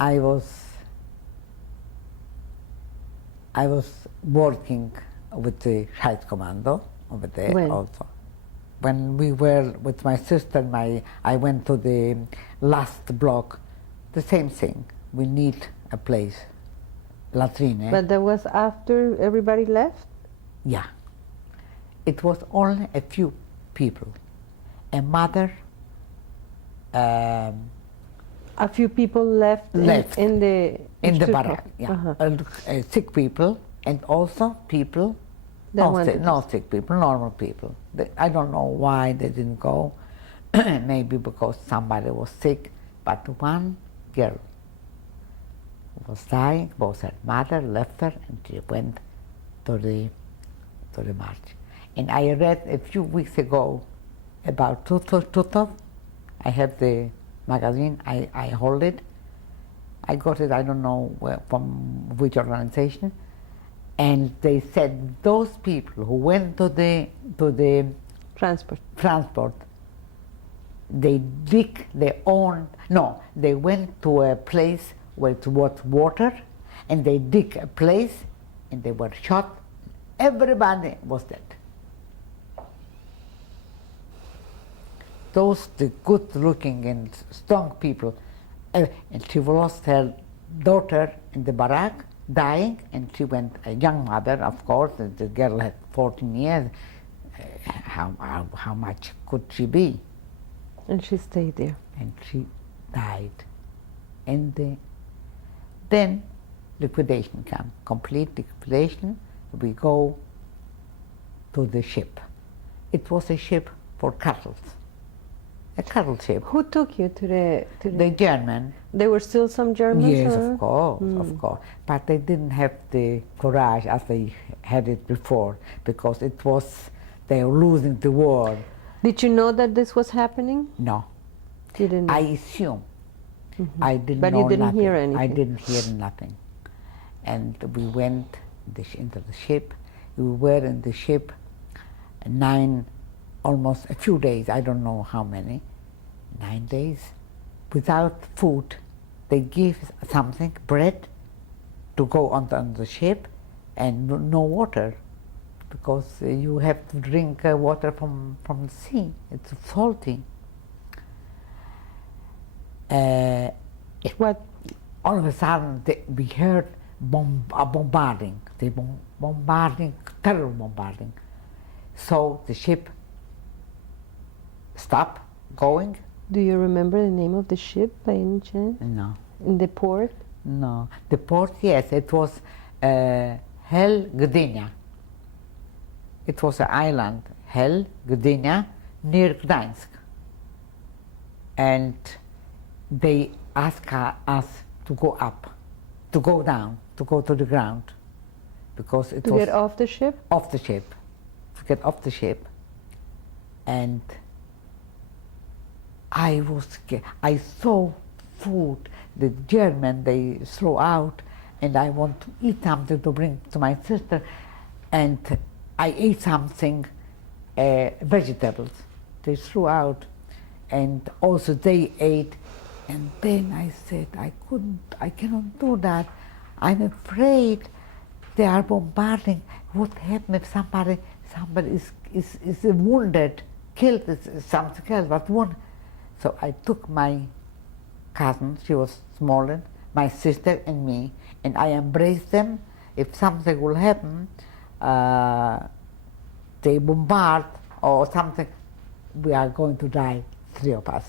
I was working with the Commando over there. When? Also. When we were with my sister, I went to the last block, the same thing. We need a place, latrine. But that was after everybody left? Yeah. It was only a few people. A mother. A few people left in the barrack, yeah. Sick people and also people, not sick people, normal people. I don't know why they didn't go. Maybe because somebody was sick, but one girl was dying, both her mother left her and she went to the march. And I read a few weeks ago about Tutov. I have the magazine, I hold it. I got it, I don't know from which organization. And they said those people who went to the transport, they dig their own, they went to a place where it was water, and they dig a place, and they were shot. Everybody was dead. Those the good-looking and strong people, and she lost her daughter in the barrack, dying, and she went, a young mother, of course, and the girl had 14 years. How much could she be? And she stayed there. And she died. And then liquidation came, complete liquidation. We go to the ship. It was a ship for cattle. A cattle ship. Who took you to the German. There were still some Germans? Yes, of course. But they didn't have the courage as they had it before, because they were losing the war. Did you know that this was happening? No. You didn't know? I assume. I didn't know But you didn't nothing. hear anything? I didn't hear nothing. And we went into the ship. We were in the ship almost a few days, I don't know how many, 9 days, without food. They give something, bread, to go on the ship, and no water, because you have to drink water from the sea. It's salty. What? All of a sudden, we heard bombarding. They bombarding, terrible bombarding. So the ship stopped going. Do you remember the name of the ship by any chance? No. In the port? No. The port, yes, it was Hel Gdynia. It was an island, Hel Gdynia, near Gdańsk. And they asked us to go up, to go down, to go to the ground, because it was... To get off the ship? Off the ship. To get off the ship. And I saw food, the German they throw out, and I want to eat something to bring to my sister, and I ate something, vegetables they threw out, and also they ate, and then I said, I cannot do that. I'm afraid they are bombarding. What happened if somebody is wounded, killed, something else, but wounded? So I took my cousin, she was smaller, my sister and me, and I embraced them. If something will happen, they bombard or something, we are going to die, three of us.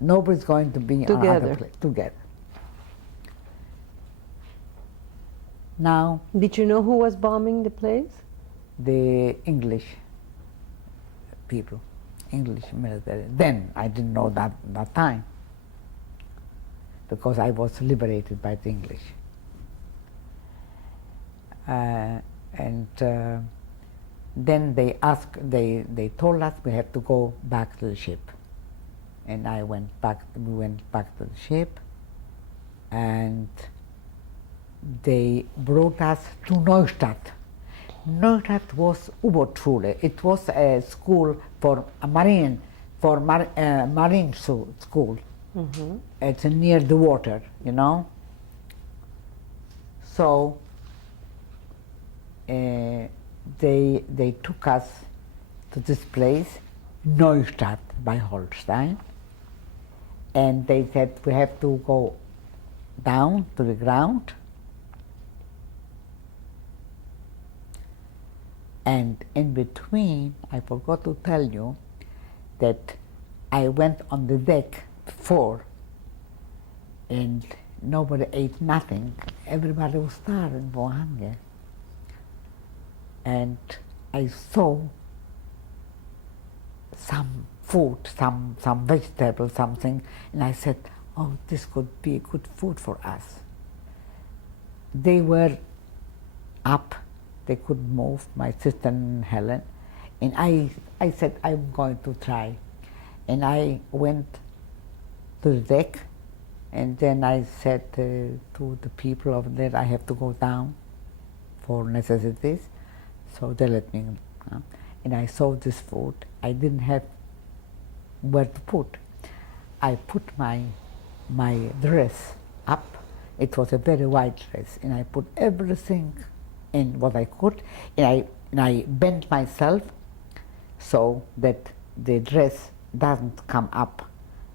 Nobody's going to be on another place together. Now, Did you know who was bombing the place? the English people, English military. Then I didn't know that time, because I was liberated by the English. Then they told us we had to go back to the ship. And we went back to the ship, and they brought us to Neustadt. Neustadt was U-Boot-Schule. It was a school for marine school. Mm-hmm. It's near the water, you know. So they took us to this place, Neustadt by Holstein, and they said we have to go down to the ground. And in between, I forgot to tell you that I went on the deck before, and nobody ate nothing. Everybody was starving for hunger. And I saw some food, some vegetables, something, and I said, oh, this could be good food for us. They were up, they could move, my sister and Helen, and I said, I'm going to try. And I went to the deck, and then I said to the people over there, I have to go down for necessities, so they let me. And I saw this food. I didn't have where to put. I put my dress up. It was a very white dress, and I put everything in what I could, and I bent myself so that the dress doesn't come up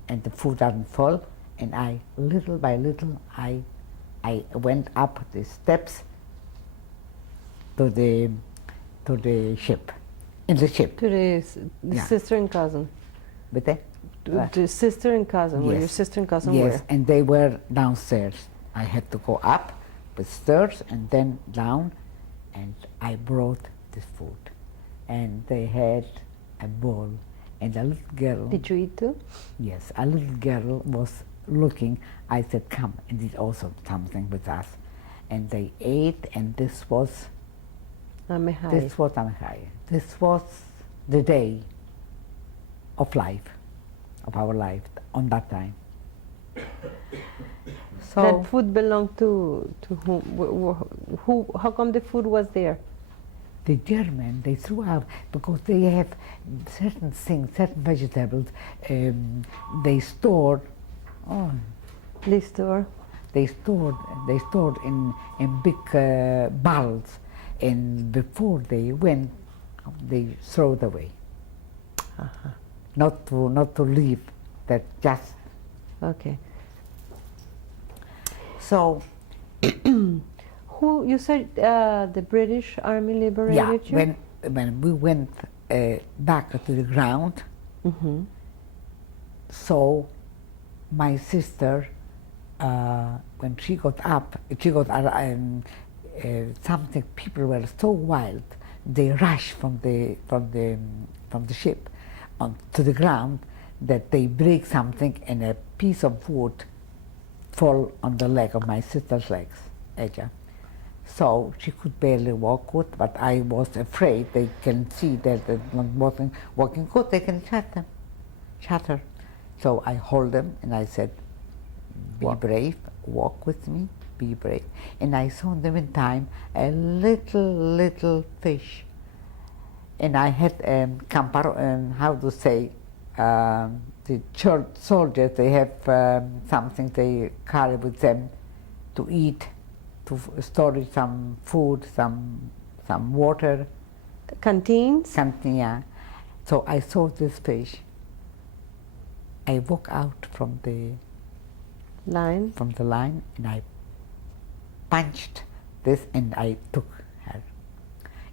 and the food doesn't fall, and I, little by little, I went up the steps to the ship, in the ship. To the sister and cousin. But they? The sister and cousin, yes. Where your sister and cousin yes, were? And they were downstairs. I had to go up the stairs and then down, and I brought this food. And they had a bowl, and a little girl. Did you eat too? Yes, a little girl was looking. I said, come and eat also something with us. And they ate, and this was Amehai. This was the day of life, of our life on that time. So that food belonged to whom? Who? How come the food was there? The German, they threw out, because they have certain things, certain vegetables, they stored. Oh, They store. They stored in big barrels, and before they went, they throw it away. Uh-huh. Not to leave that just. Okay. So. Who, you said the British Army liberated you? Yeah, when we went back to the ground, mm-hmm. So my sister, when she got up, something, people were so wild, they rushed from the ship to the ground, that they break something, and a piece of wood fall on the leg of my sister's legs, Eja. So she could barely walk good, but I was afraid they can see that they're not walking good, they can shatter. So I hold them and I said, be brave, walk with me, be brave. And I saw in the meantime a little fish. And I had how to say, the church soldiers, they have something they carry with them to eat to store some food, some water. Canteens? Something, yeah. So I saw this fish. I walk out from the Line? and I punched this and I took her.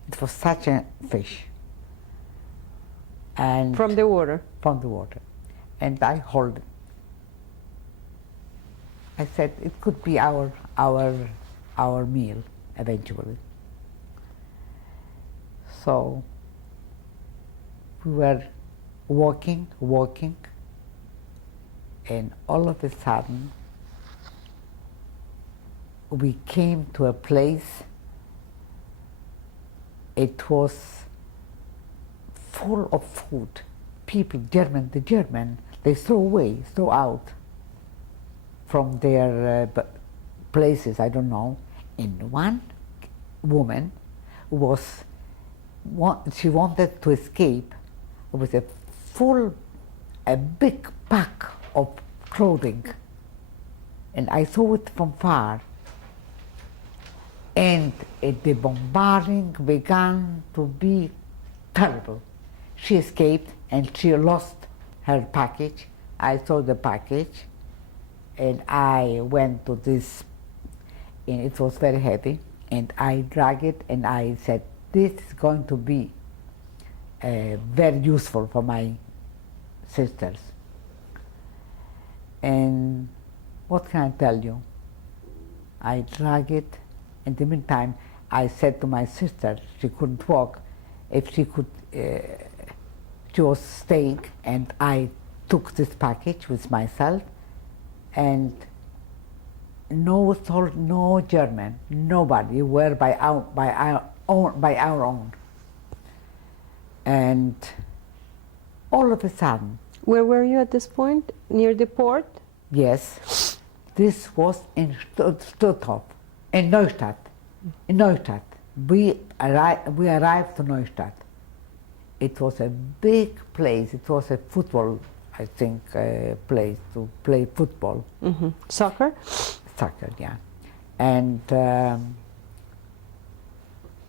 It was such a fish. And From the water? From the water. And I hold it. I said it could be our meal eventually. So we were walking, and all of a sudden we came to a place. It was full of food. People, the German, they throw out from their places, I don't know. And one woman she wanted to escape with a big pack of clothing. And I saw it from far. And the bombarding began to be terrible. She escaped and she lost her package. I saw the package and I went to this, and it was very heavy, and I dragged it and I said, this is going to be very useful for my sisters. And what can I tell you? I dragged it. In the meantime, I said to my sister, she couldn't walk, if she could, she was staying, and I took this package with myself, and no German, nobody were by our own. And all of a sudden. Where were you at this point? Near the port? Yes. This was in Stutthof. In Neustadt. We arrived to Neustadt. It was a big place. It was a football, I think, place to play football. Mm-hmm. Soccer? Soccer, yeah. And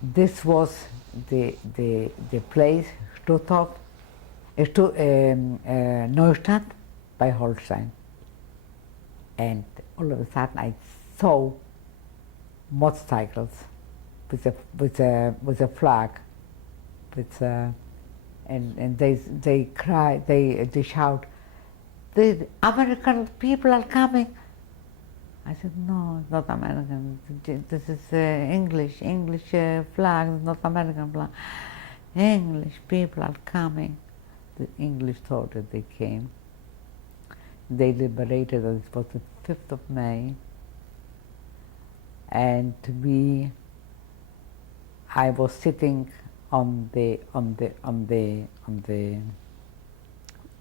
this was the place, Stutthof, Neustadt by Holstein. And all of a sudden I saw motorcycles with a flag, and they cry, they shout, the American people are coming. I said, no, it's not American. This is English flag, it's not American flag. English people are coming. The English soldiers, they came. They liberated us. It was the 5th of May. And I was sitting on the.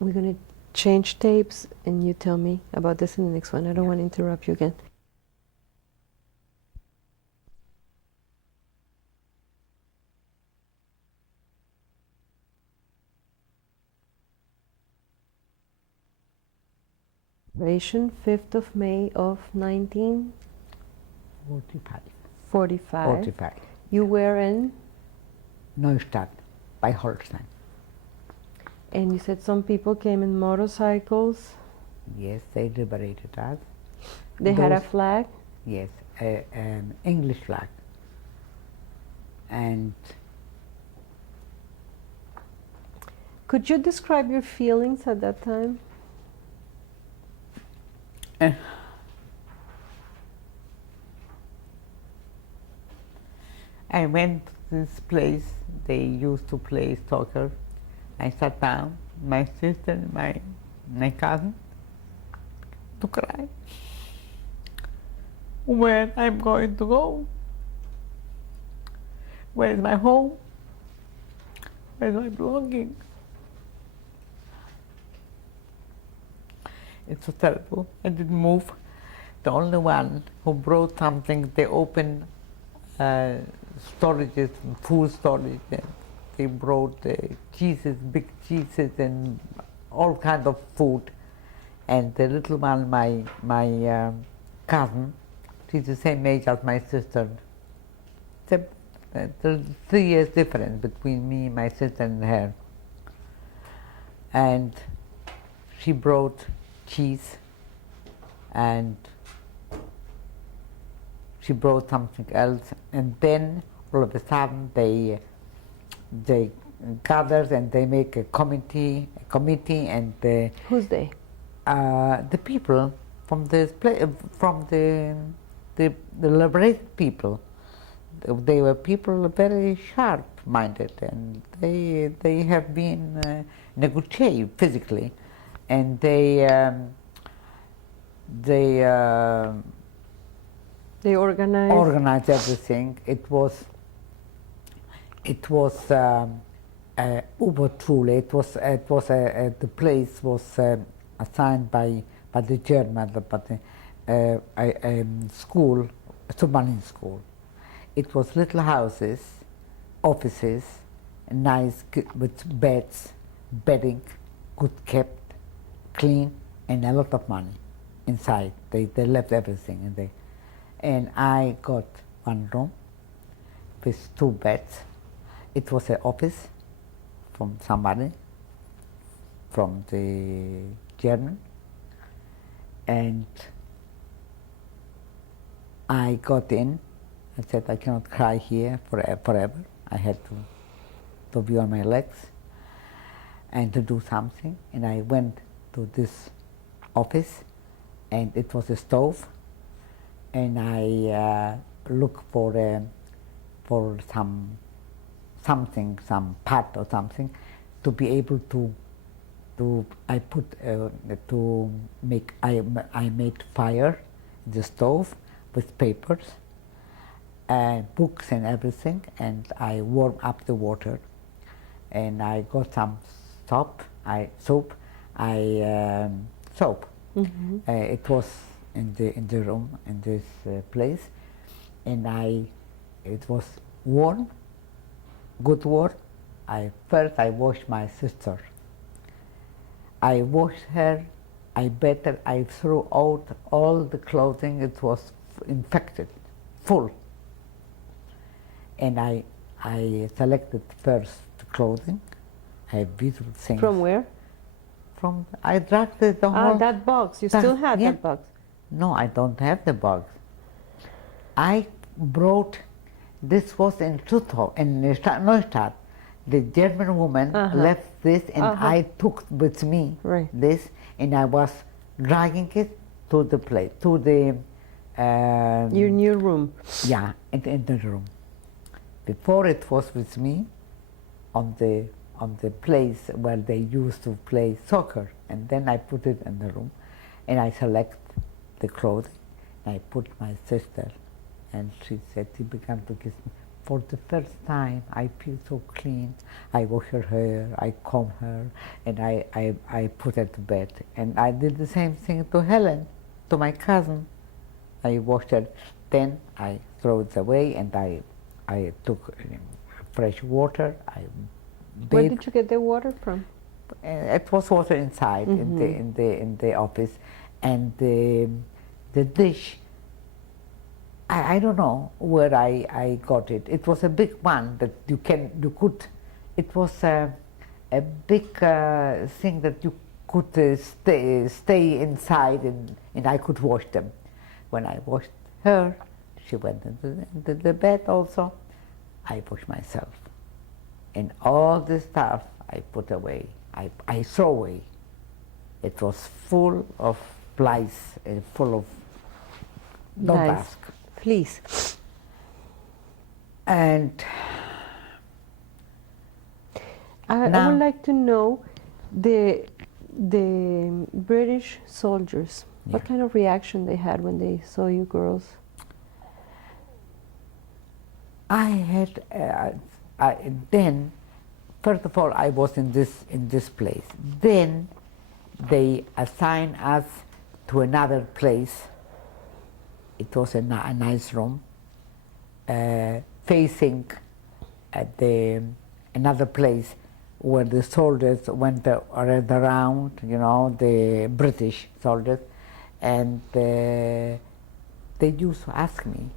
We're gonna change tapes, and you tell me about this in the next one. I don't want to interrupt you again. Liberation, 5th of May of 1945. You were in? Neustadt by Holstein. And you said some people came in motorcycles? Yes, they liberated us. They had a flag? Yes, an English flag. And could you describe your feelings at that time? I went to this place, they used to play soccer. I sat down, my sister, my cousin, to cry. Where I'm going to go? Where is my home? Where is my belonging? It was terrible. I didn't move. The only one who brought something, they opened storages, food storage, and they brought cheeses, big cheeses, and all kinds of food. And the little one, my cousin, She's the same age as my sister. There's 3 years difference between me, my sister, and her. And she brought cheese, and she brought something else, and then all of a sudden they gather and they make a committee, and Who's they? the people from from the liberated people. They were people very sharp-minded, and they have been negotiating physically, and they organized everything. It was Uberschule. The place was assigned by the German, but a school, a submarine school. It was little houses, offices, nice with beds, bedding, good kept, clean, and a lot of money inside. They left everything, and I got one room with 2 beds. It was an office from somebody, from the German, and I got in. I said, I cannot cry here forever. I had to be on my legs and to do something. And I went to this office, and it was a stove, and I looked for some pot or something to be able to I made fire in the stove with papers, books and everything, and I warmed up the water, and I got some soap. It was in the room in this place, and it was warm, good warm. First I washed my sister. I washed her. I bathed. I threw out all the clothing. It was infected, full. And I selected first the clothing. I have beautiful things. From where? I dragged the whole. That box. You still had that box? No, I don't have the box. I brought. This was in Stuttgart, in Neustadt. The German woman left this, and I took with me this, and I was dragging it to the place, to the. Your new room. Yeah, in the room. Before it was with me, on the place where they used to play soccer, and then I put it in the room, and I select the clothing, and I put my sister, and she began to kiss me. For the first time, I feel so clean. I wash her hair, I comb her, and I put her to bed. And I did the same thing to Helen, to my cousin. I washed her, then I throw it away, and I took fresh water. I bathed. Where did you get the water from? It was water inside in the office, and the dish. I don't know where I got it. It was a big one that you could. It was a big thing that you could stay inside, and I could wash them. When I washed her, she went into the bed also. I washed myself, and all the stuff I put away. I throw away. It was full of lice and full of. Don't ask. Please. And I would like to know the British soldiers. Yeah. What kind of reaction they had when they saw you girls? I had then, first of all, I was in this place. Then they assigned us to another place. It was a nice room, facing at another place where the soldiers went around, the British soldiers, and they they used to ask me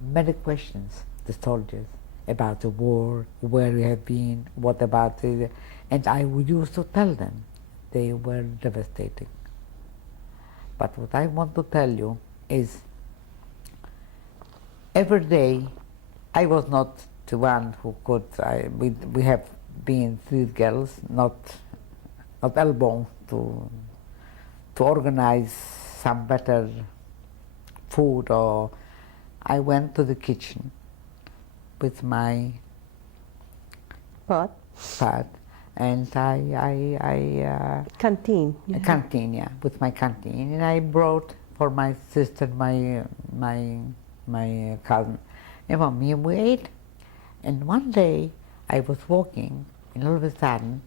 many questions, the soldiers, about the war, where we have been, what about it, and I would used to tell them. They were devastating. But what I want to tell you is, every day, I was not the one who could, we have been three girls, not able to organize some better food, or I went to the kitchen with my Pot? and Canteen. a canteen, yeah, with my canteen, and I brought for my sister, my cousin, and for me we ate. And one day I was walking, and all of a sudden,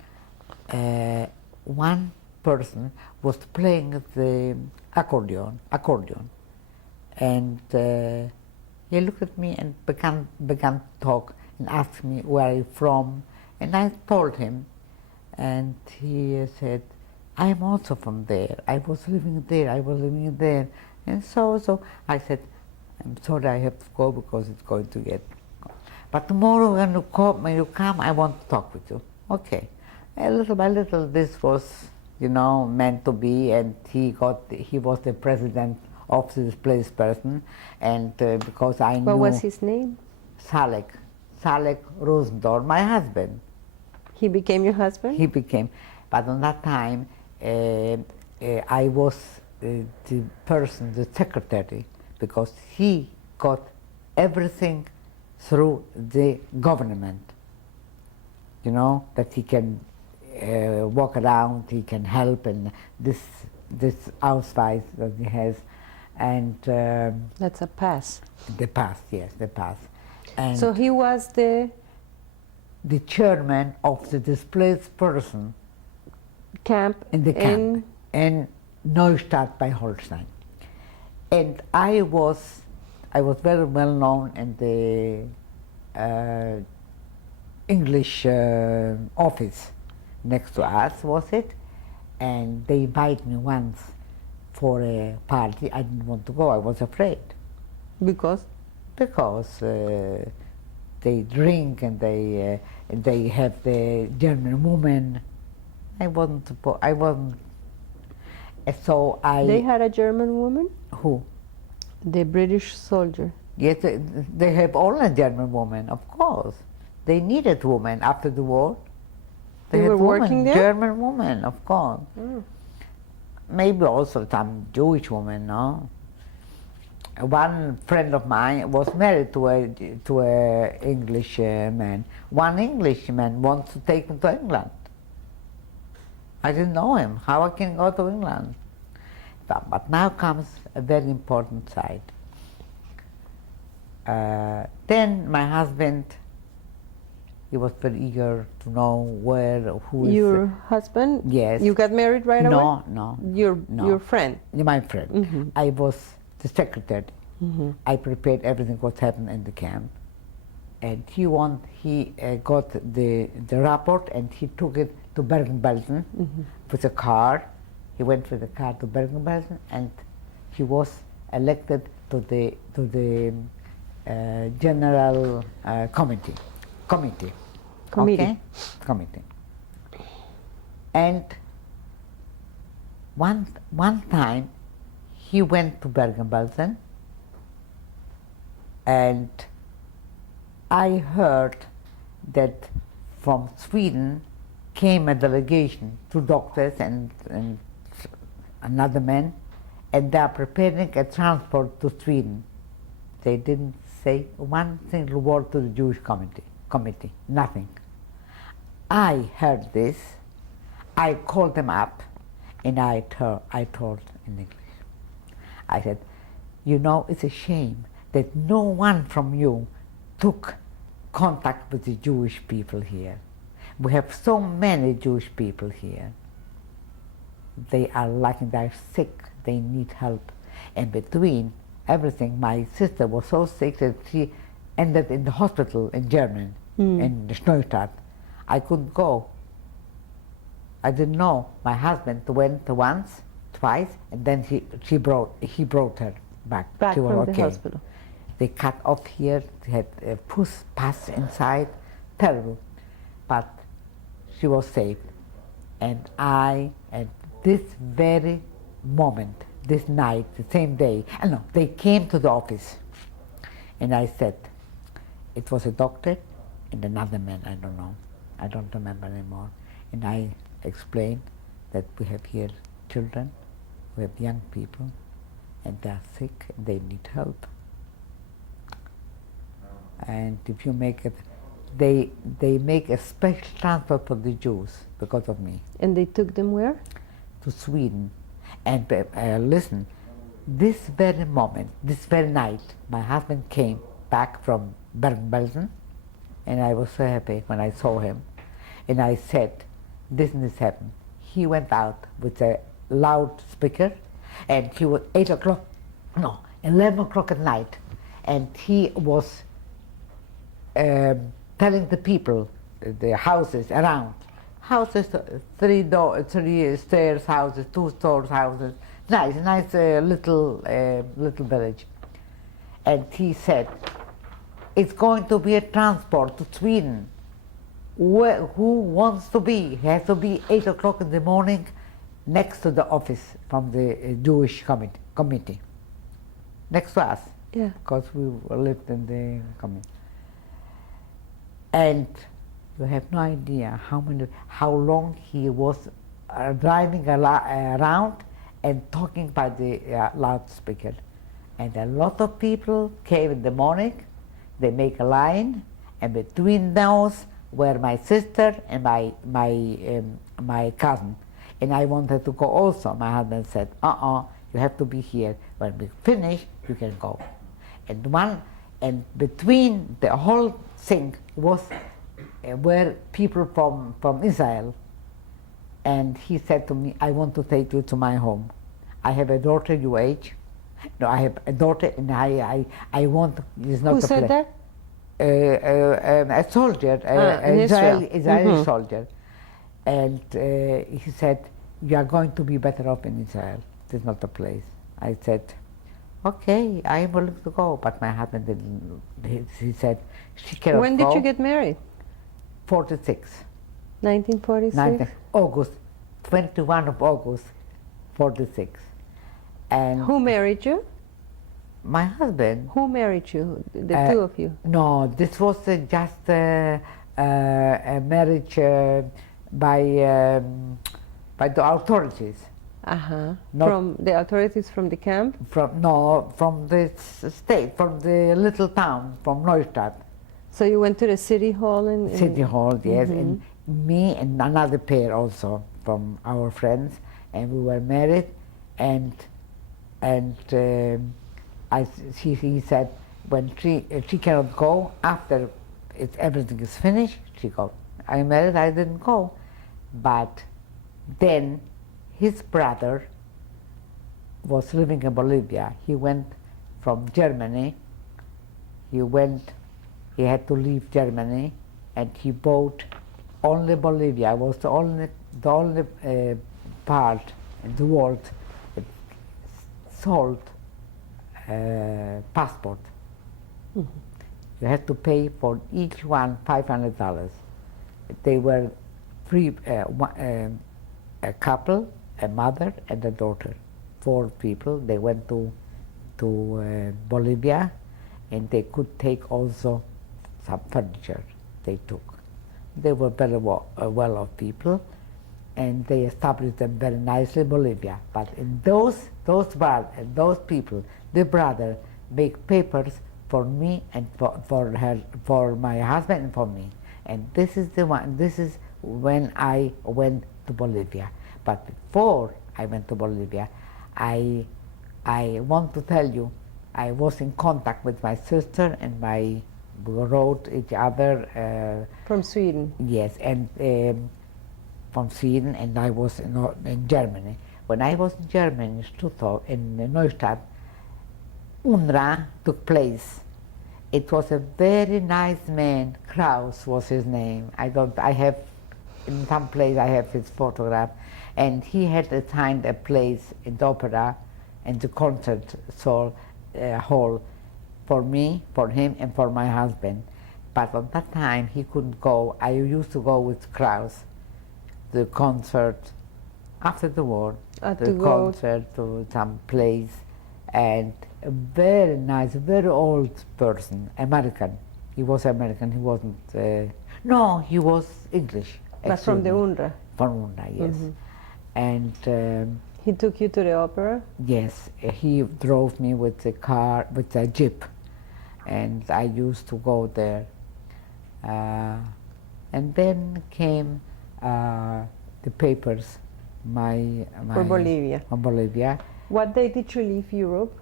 one person was playing the accordion, and he looked at me and began to talk and asked me where I'm from, and I told him, and he said, I am also from there. I was living there. And so I said, I'm sorry, I have to go because it's going to get. But tomorrow when you come, I want to talk with you. Okay. And little by little, this was, meant to be, and he was the president of this place person, and because I knew. What was his name? Anny Rosendorn, my husband. He became your husband? He became, but on that time, I was the person, the secretary, because he got everything through the government. That he can walk around, he can help, and this ausweis that he has, and that's a pass. The pass, yes, the pass. And so he was the chairman of the displaced person camp in the camp in Neustadt by Holstein, and I was very well known in the English office next to us, was it? And they invited me once for a party. I didn't want to go. I was afraid. Because they drink and they have the German woman. I wasn't. So They had a German woman? Who? The British soldier. Yes, they have all a German woman, of course. They needed women after the war. They were working there? German women, of course. Mm. Maybe also some Jewish women, no? One friend of mine was married to a English man. One Englishman wants to take me to England. I didn't know him. How I can go to England? But now comes a very important side. Then my husband, he was very eager to know who is. Your husband? Yes. You got married right away? No. Your friend? My friend. Mm-hmm. I was the secretary. Mm-hmm. I prepared everything what happened in the camp, and he got the report and he took it to Bergen-Belsen with a car. He went with the car to Bergen-Belsen, and he was elected to the general committee. Okay? Committee. And one time he went to Bergen-Belsen, and I heard that from Sweden came a delegation, 2 doctors and another man, and they are preparing a transport to Sweden. They didn't say one single word to the Jewish committee, nothing. I heard this, I called them up, and I told in English. I said, it's a shame that no one from you took contact with the Jewish people here. We have so many Jewish people here. They are they're sick, they need help. And between everything, my sister was so sick that she ended in the hospital in Germany, in Neustadt. I couldn't go. I didn't know. My husband went once, twice, and then he brought her. back. Back She was from the okay. hospital. They cut off here, they had pus inside, terrible. But she was safe. And at this very moment, this night, the same day, no, they came to the office. And I said, it was a doctor and another man, I don't know. I don't remember anymore. And I explained that we have here children, we have young people, and they are sick and they need help. And if you make it, they make a special transfer for the Jews because of me. And they took them where? To Sweden. And listen, this very moment, this very night, my husband came back from Bergen-Belsen, and I was so happy when I saw him. And I said, this and this happened. He went out with a loudspeaker, and he was 11 o'clock at night, and he was telling the people, the houses around, houses, three stairs houses, 2 stairs houses, nice little village. And he said, it's going to be a transport to Sweden. Who wants to be? He has to be 8 o'clock in the morning next to the office from the Jewish committee. Next to us. Yeah. Because we lived in the committee. And you have no idea how long he was driving around and talking by the loudspeaker. And a lot of people came in the morning, they make a line, and between those were my sister and my cousin. And I wanted to go also. My husband said, you have to be here. When we finish, you can go. And between the whole thing were people from Israel. And he said to me, I want to take you to my home. I have a daughter your age. No, I have a daughter, and I want, it's not Who a said place. that? A soldier, in Israeli Israel. soldier. And he said, you are going to be better off in Israel. This is not a place. I said, okay, I am willing to go. But my husband didn't. He said, she cannot go. When did you get married? 46. 1946? August, 21 of August, 46. And Who married you? my husband. Who married you? The two of you? No, this was just a marriage by the authorities. From the authorities from the camp? From the state, from the little town, from Neustadt. So you went to the city hall in City hall, yes, and me and another pair also from our friends, and we were married, and he said when she cannot go after everything is finished, she goes. I married, I didn't go, but then his brother was living in Bolivia. He went from Germany. He had to leave Germany, and he bought only Bolivia. It was the only part in the world that sold passport. You had to pay for each one $500. They were three, a couple, a mother and a daughter, 4 people. They went to Bolivia, and they could take also some furniture they took. They were very well-off people, and they established them very nicely in Bolivia. But in those people, the brother make papers for me and for my husband and for me. And this is when I went to Bolivia. But before I went to Bolivia, I want to tell you, I was in contact with my sister, and we wrote each other. From Sweden? Yes, and from Sweden, and I was in Germany. When I was in Germany, in Stuttgart, in Neustadt, UNRWA took place. It was a very nice man, Kraus was his name. I have, in some place I have his photograph, and he had assigned a place in the opera and the concert hall hall for me, for him, and for my husband. But at that time he couldn't go. I used to go with Kraus, the concert after the war, the concert to some place, and a very nice, very old person, American. He was American. He wasn't. No, he was English. But from the UNRWA. From UNRWA, yes. And he took you to the opera? Yes, he drove me with a car, with a jeep, and I used to go there. And then came the papers, for Bolivia. From Bolivia. What day did you leave Europe?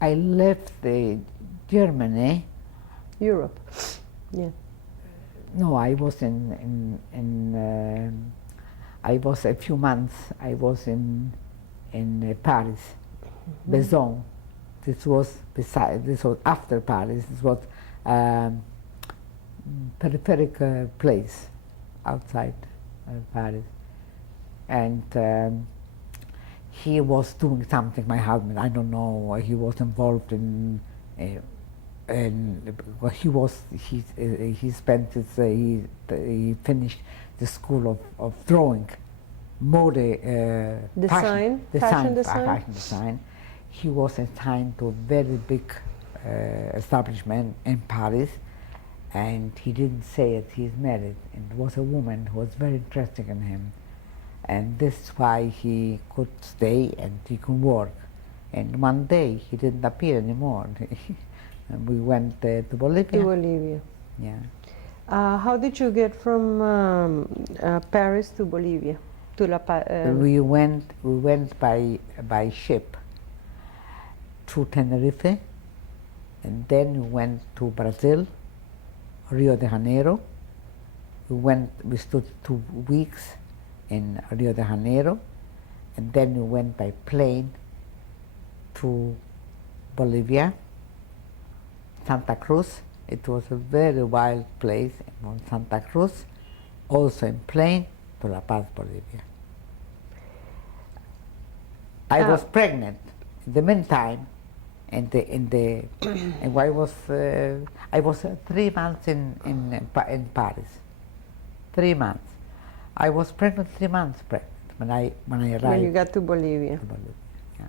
I left Germany. Europe, yeah. No, I was I was a few months. I was in Paris, Besson. This was after Paris. This was peripheric place outside Paris, and he was doing something. My husband, I don't know. He was involved in. He spent his he finished the school of drawing, mode fashion design. He was assigned to a very big establishment in Paris, and he didn't say it. He's married, and it was a woman who was very interested in him, and this is why he could stay and he could work. And one day he didn't appear anymore. And we went to Bolivia. To Bolivia. Yeah. How did you get from Paris to Bolivia? To La Paz? We went by ship to Tenerife, and then we went to Brazil, Rio de Janeiro. We stood 2 weeks in Rio de Janeiro, and then we went by plane to Bolivia, Santa Cruz. It was a very wild place on Santa Cruz, also in plane to La Paz, Bolivia. I was pregnant in the meantime, and I was 3 months in Paris. 3 months. I was pregnant 3 months pregnant when I arrived. When you got to Bolivia. Yeah.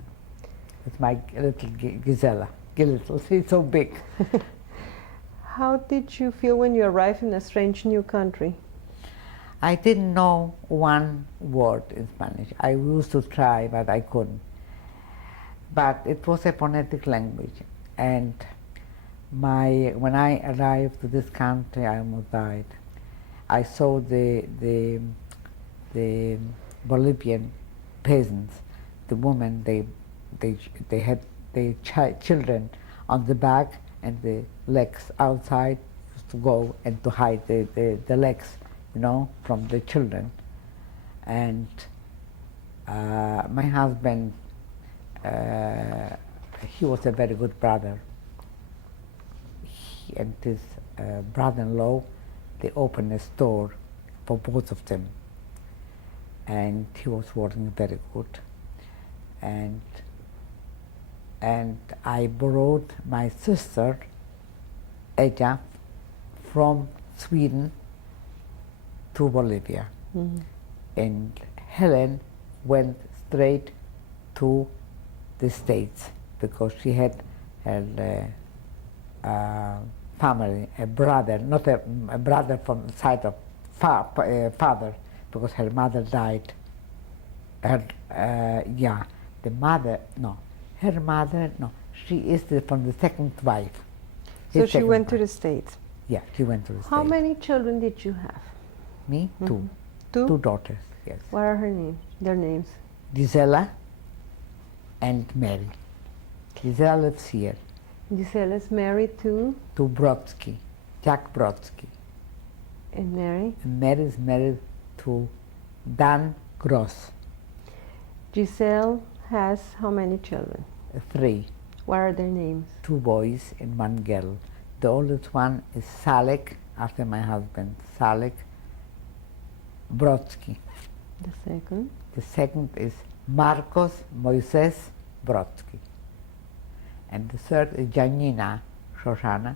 It's my little Gisela. Little, she's so big. How did you feel when you arrived in a strange new country? I didn't know one word in Spanish. I used to try, but I couldn't. But it was a phonetic language, and when I arrived to this country, I almost died. I saw the Bolivian peasants, the women. They had the children on the back and the legs outside, used to go and to hide the legs, from the children. And my husband, he was a very good brother. He and his brother-in-law, they opened a store for both of them, and he was working very good. And I brought my sister, Ella, from Sweden to Bolivia. And Helen went straight to the States because she had her family, a brother, not a brother from the side of father, because her mother died. Her mother, she is from the second wife. So she went to the States? Yeah, she went to the States. How many children did you have? Me? 2. 2? 2 daughters, yes. What are their names? Gisela and Mary. Gisela lives here. Gisela is married to? To Brodsky, Jack Brodsky. And Mary? And Mary is married to Dan Gross. Giselle has how many children? 3. What are their names? 2 boys and 1 girl. The oldest one is Salek, after my husband, Salek Brodsky. The second? The second is Marcos Moises Brodsky. and the third is Janina Shoshana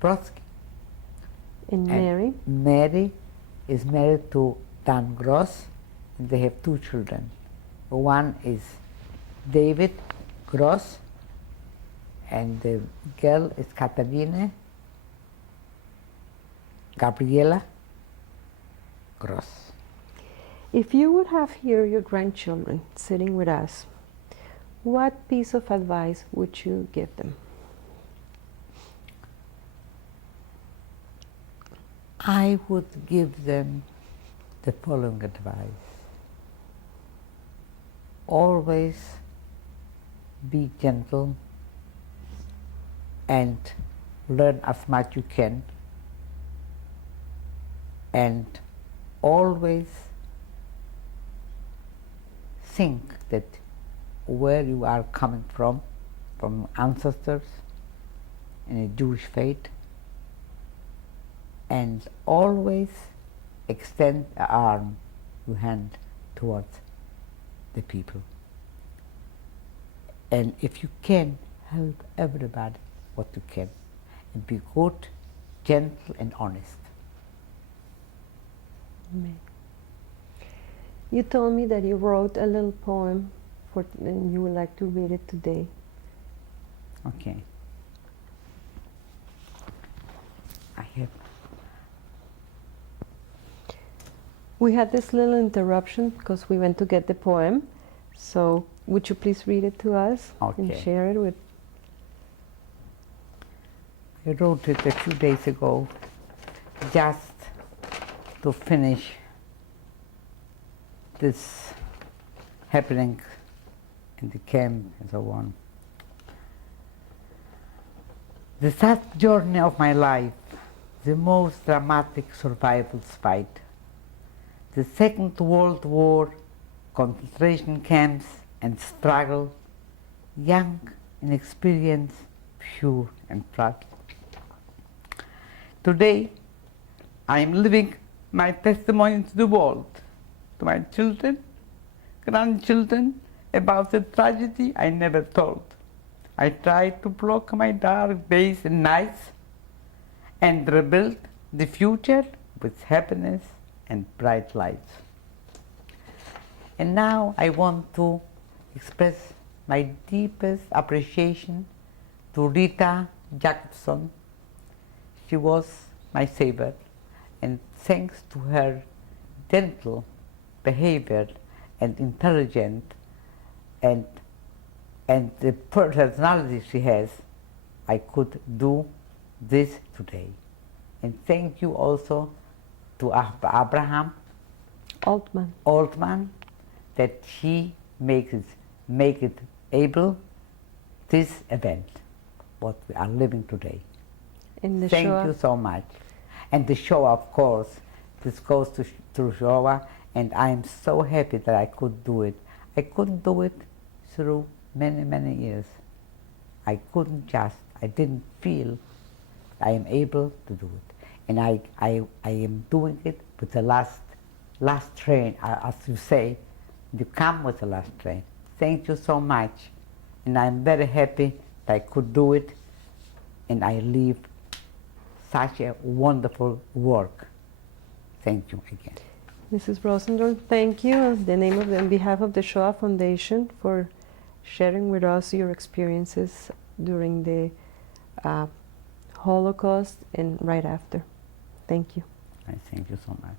Brodsky. And Mary? Mary is married to Dan Gross, and they have 2 children. One is David Gross, and the girl is Katarina Gabriela Gross. If you would have here your grandchildren sitting with us, what piece of advice would you give them? I would give them the following advice. Always be gentle and learn as much you can, and always think that where you are coming from ancestors in a Jewish faith, and always extend the arm, your hand towards the people. And if you can, help everybody what you can, and be good, gentle, and honest. Amen. You told me that you wrote a little poem and you would like to read it today. Okay. I have. We had this little interruption because we went to get the poem. So would you please read it to us and Okay. share it with? I wrote it a few days ago, just to finish this happening in the camp and so on. The sad journey of my life, the most dramatic survival fight, the Second World War, concentration camps and struggle, young, inexperienced, pure and proud. Today, I am living my testimony to the world, to my children, grandchildren, about the tragedy I never told. I tried to block my dark days and nights and rebuild the future with happiness and bright lights. And now I want to express my deepest appreciation to Rita Jacobson. She was my savior, and thanks to her gentle behavior and intelligent and the personality she has, I could do this today. And thank you also to Abraham Altman, that he make it able this event, what we are living today. In the Thank Shoah. you so much. And the show, of course, this goes to Shoah, and I am so happy that I could do it. I couldn't do it through many, many years. I didn't feel I am able to do it. And I am doing it with the last train, as you say, you come with the last train. Thank you so much. And I'm very happy that I could do it, and I leave such a wonderful work. Thank you again. Mrs. Rosendorn, thank you on behalf of the Shoah Foundation for sharing with us your experiences during the Holocaust and right after. Thank you. I thank you so much.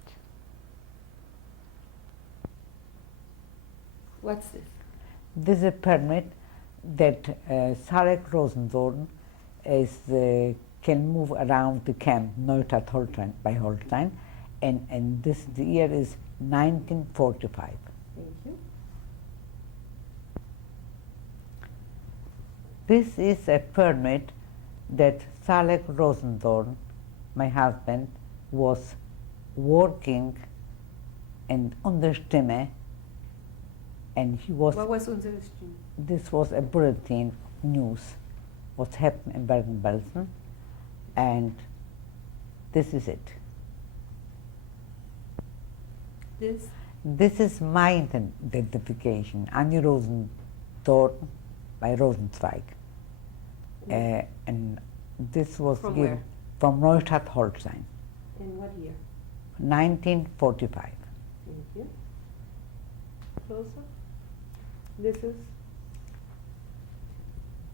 What's this? This is a permit that Sarek Rosendorn can move around the camp Neustadt Holstein by Holstein, and the year is 1945. Thank you. This is a permit that Sarek Rosendorn, my husband, was working and under Stimme, and he was. What was unsere Stimme? This was a bulletin news, what's happened in Bergen-Belsen, and this is it. This? This is my identification, Anny Rosendorn, by Rosenzweig. And this was From given where? from Neustadt Holstein, In what year? 1945. Thank you. Closer.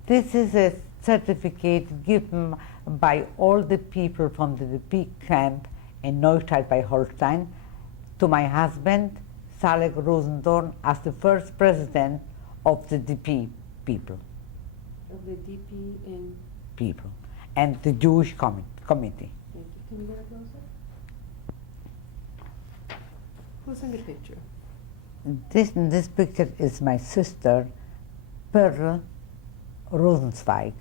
This is A certificate given by all the people from the DP camp in Neustadt by Holstein to my husband, Anny Rosendorn, as the first president of the DP people. of the DP in. People and the Jewish committee. Thank you. Can you get it closer? Who's in the picture? This picture is my sister, Pearl Rosenzweig,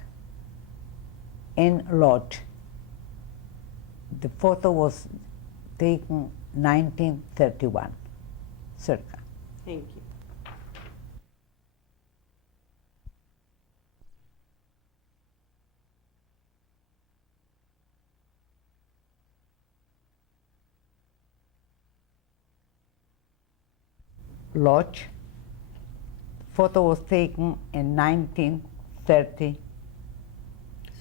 in Lodz. The photo was taken 1931, circa. Thank you. Lodz. Photo was taken in 1930,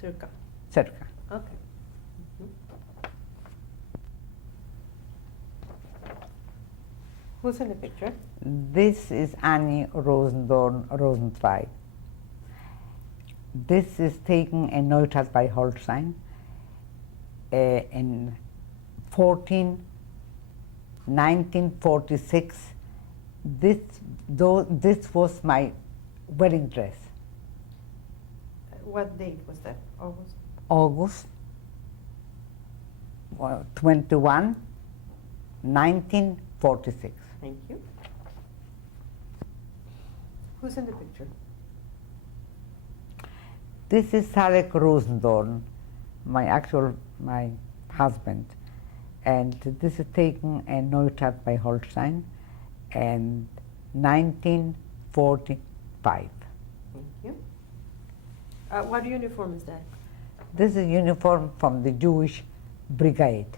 Circa. circa. Okay. Who's in the picture? This is Anny Rosendorn. This is taken in Neustadt by Holstein in 1946. This was my wedding dress. What date was that? August? August 21, 1946. Thank you. Who's in the picture? This is Anny Rosendorn, my husband, and this is taken in Neustadt by Holstein in 1945. Thank you. What uniform is that? This is a uniform from the Jewish Brigade,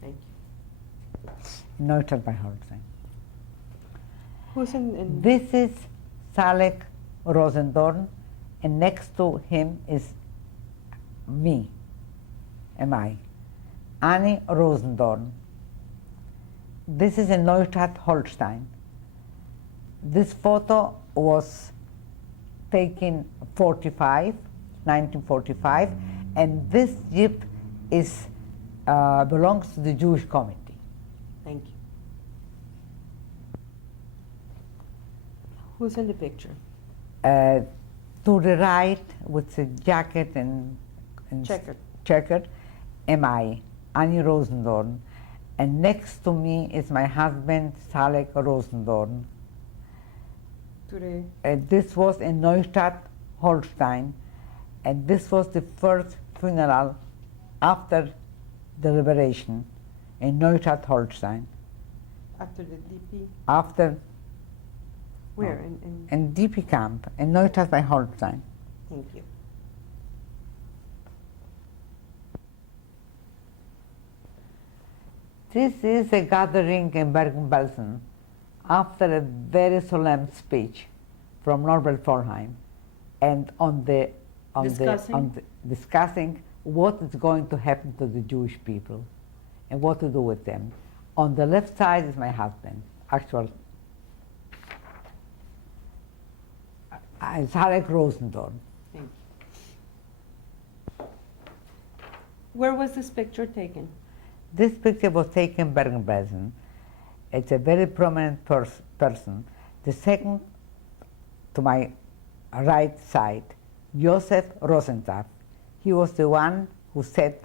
Thank you. Neustadt by Holstein. Who's in This is Anny Rosendorn, and next to him is me, I, Anny Rosendorn. This is in Neustadt Holstein. This photo was taken 1945, and this jeep belongs to the Jewish committee. Thank you. Who's in the picture? To the right, with the jacket and checkered, am I, Anny Rosendorn, and next to me is my husband, Anny Rosendorn. This was in Neustadt, Holstein, and this was the first funeral after the liberation in Neustadt, Holstein. After the DP? After. Where? In DP camp, in Neustadt by Holstein. Thank you. This is a gathering in Bergen-Belsen after a very solemn speech from Norbert Forheim, and discussing what is going to happen to the Jewish people and what to do with them. On the left side is my husband, Anny Rosendorn. Thank you. Where was this picture taken? This picture was taken in Bergen-Belsen. It's a very prominent person. The second to my right side, Joseph Rosenthal. He was the one who said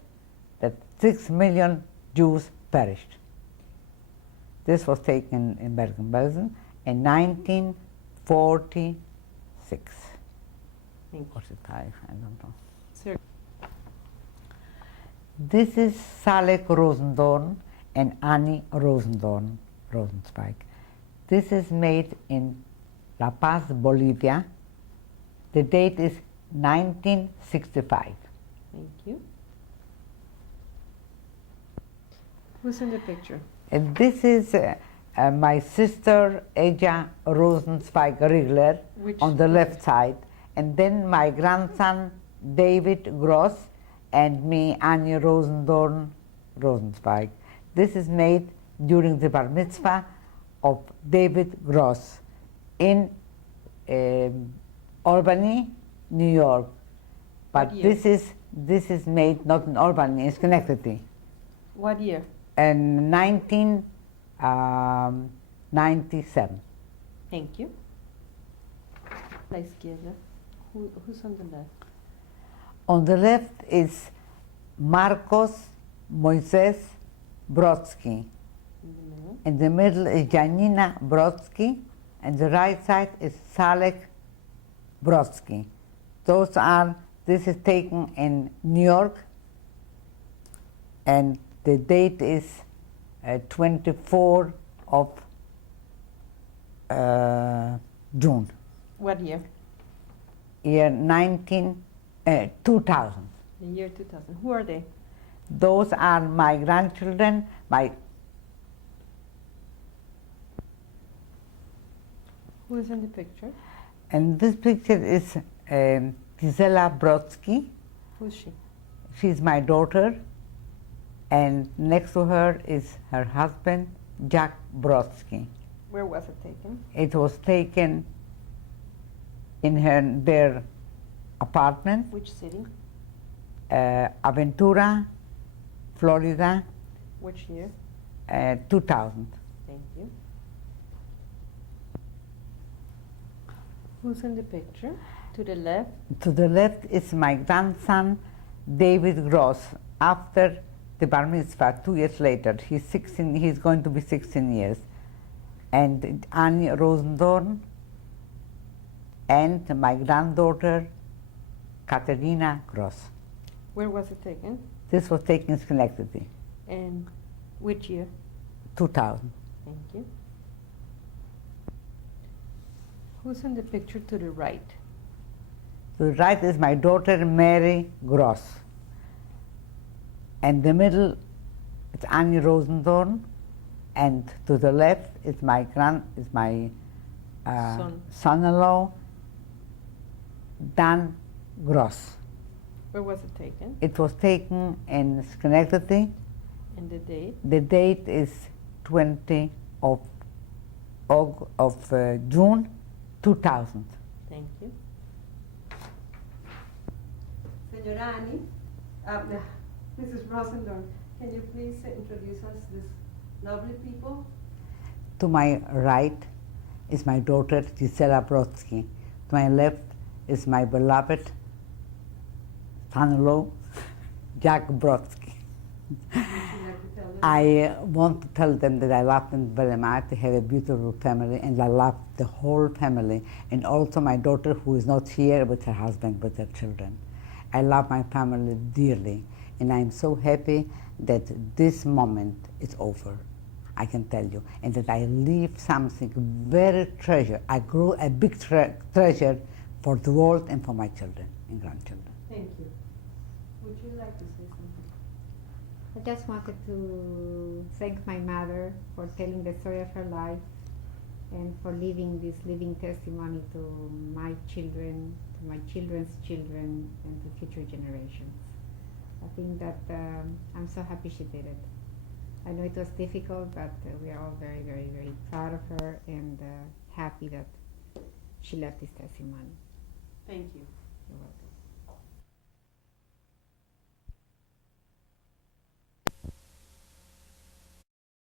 that 6 million Jews perished. This was taken in Bergen-Belsen in 1946. Thank you. 45, I don't know. Sir. This is Anny Rosendorn and Anny Rosendorn, Rosenzweig. This is made in La Paz, Bolivia. The date is 1965. Thank you. Who's in the picture? And this is my sister, Eja Rosenzweig Riegler, on the left side, and then my grandson David Gross and me, Anny Rosendorn Rosenzweig. This is made during the bar mitzvah of David Gross in Albany, New York. But What year? this is made not in Albany, in Schenectady. What year? In 1997. Thank you. La izquierda. Who's on the left? On the left is Marcos Moises Brodsky. In the middle. In the middle is Janina Brodsky, and the right side is Salek Brodsky. This is taken in New York, and the date is 24 of June, What year? year 2000. The year 2000. Who are they? Those are my grandchildren, Who is in the picture? and this picture is Gisela Brodsky. Who's she? She's my daughter, and next to her is her husband, Jack Brodsky. Where was it taken? It was taken in their apartment, Which city? Aventura, Florida, Which year? 2000. Thank you. Who's in the picture? To the left? To the left is my grandson, David Gross. After the bar mitzvah, 2 years later, he's going to be 16 years. And Anny Rosendorn, and my granddaughter, Katerina Gross. Where was it taken? This was taken in Schenectady, And which year? 2000. Thank you. Who's in the picture to the right? To the right is my daughter, Mary Gross. And the middle, it's Anny Rosendorn, and to the left is my son-in-law, Dan Gross. Where was it taken? It was taken in Schenectady. And the date? The date is 20 of June 2000. Thank you. Señora Anny, Mrs. Rosendorn, can you please introduce us this lovely people? To my right is my daughter, Gisela Brodsky. To my left is my beloved son-in-law, Jack Brodsky. Would you like to tell them? I want to tell them that I love them very much. They have a beautiful family, and I love the whole family, and also my daughter, who is not here with her husband, with her children. I love my family dearly, and I'm so happy that this moment is over, I can tell you, and that I leave something very treasure. I grow a big treasure for the world and for my children and grandchildren. Thank you. Would you like to say something? I just wanted to thank my mother for telling the story of her life and for leaving this living testimony to my children, to my children's children, and to future generations. I think that I'm so happy she did it. I know it was difficult, but we are all very, very, very proud of her and happy that she left this testimony. Thank you. You're welcome.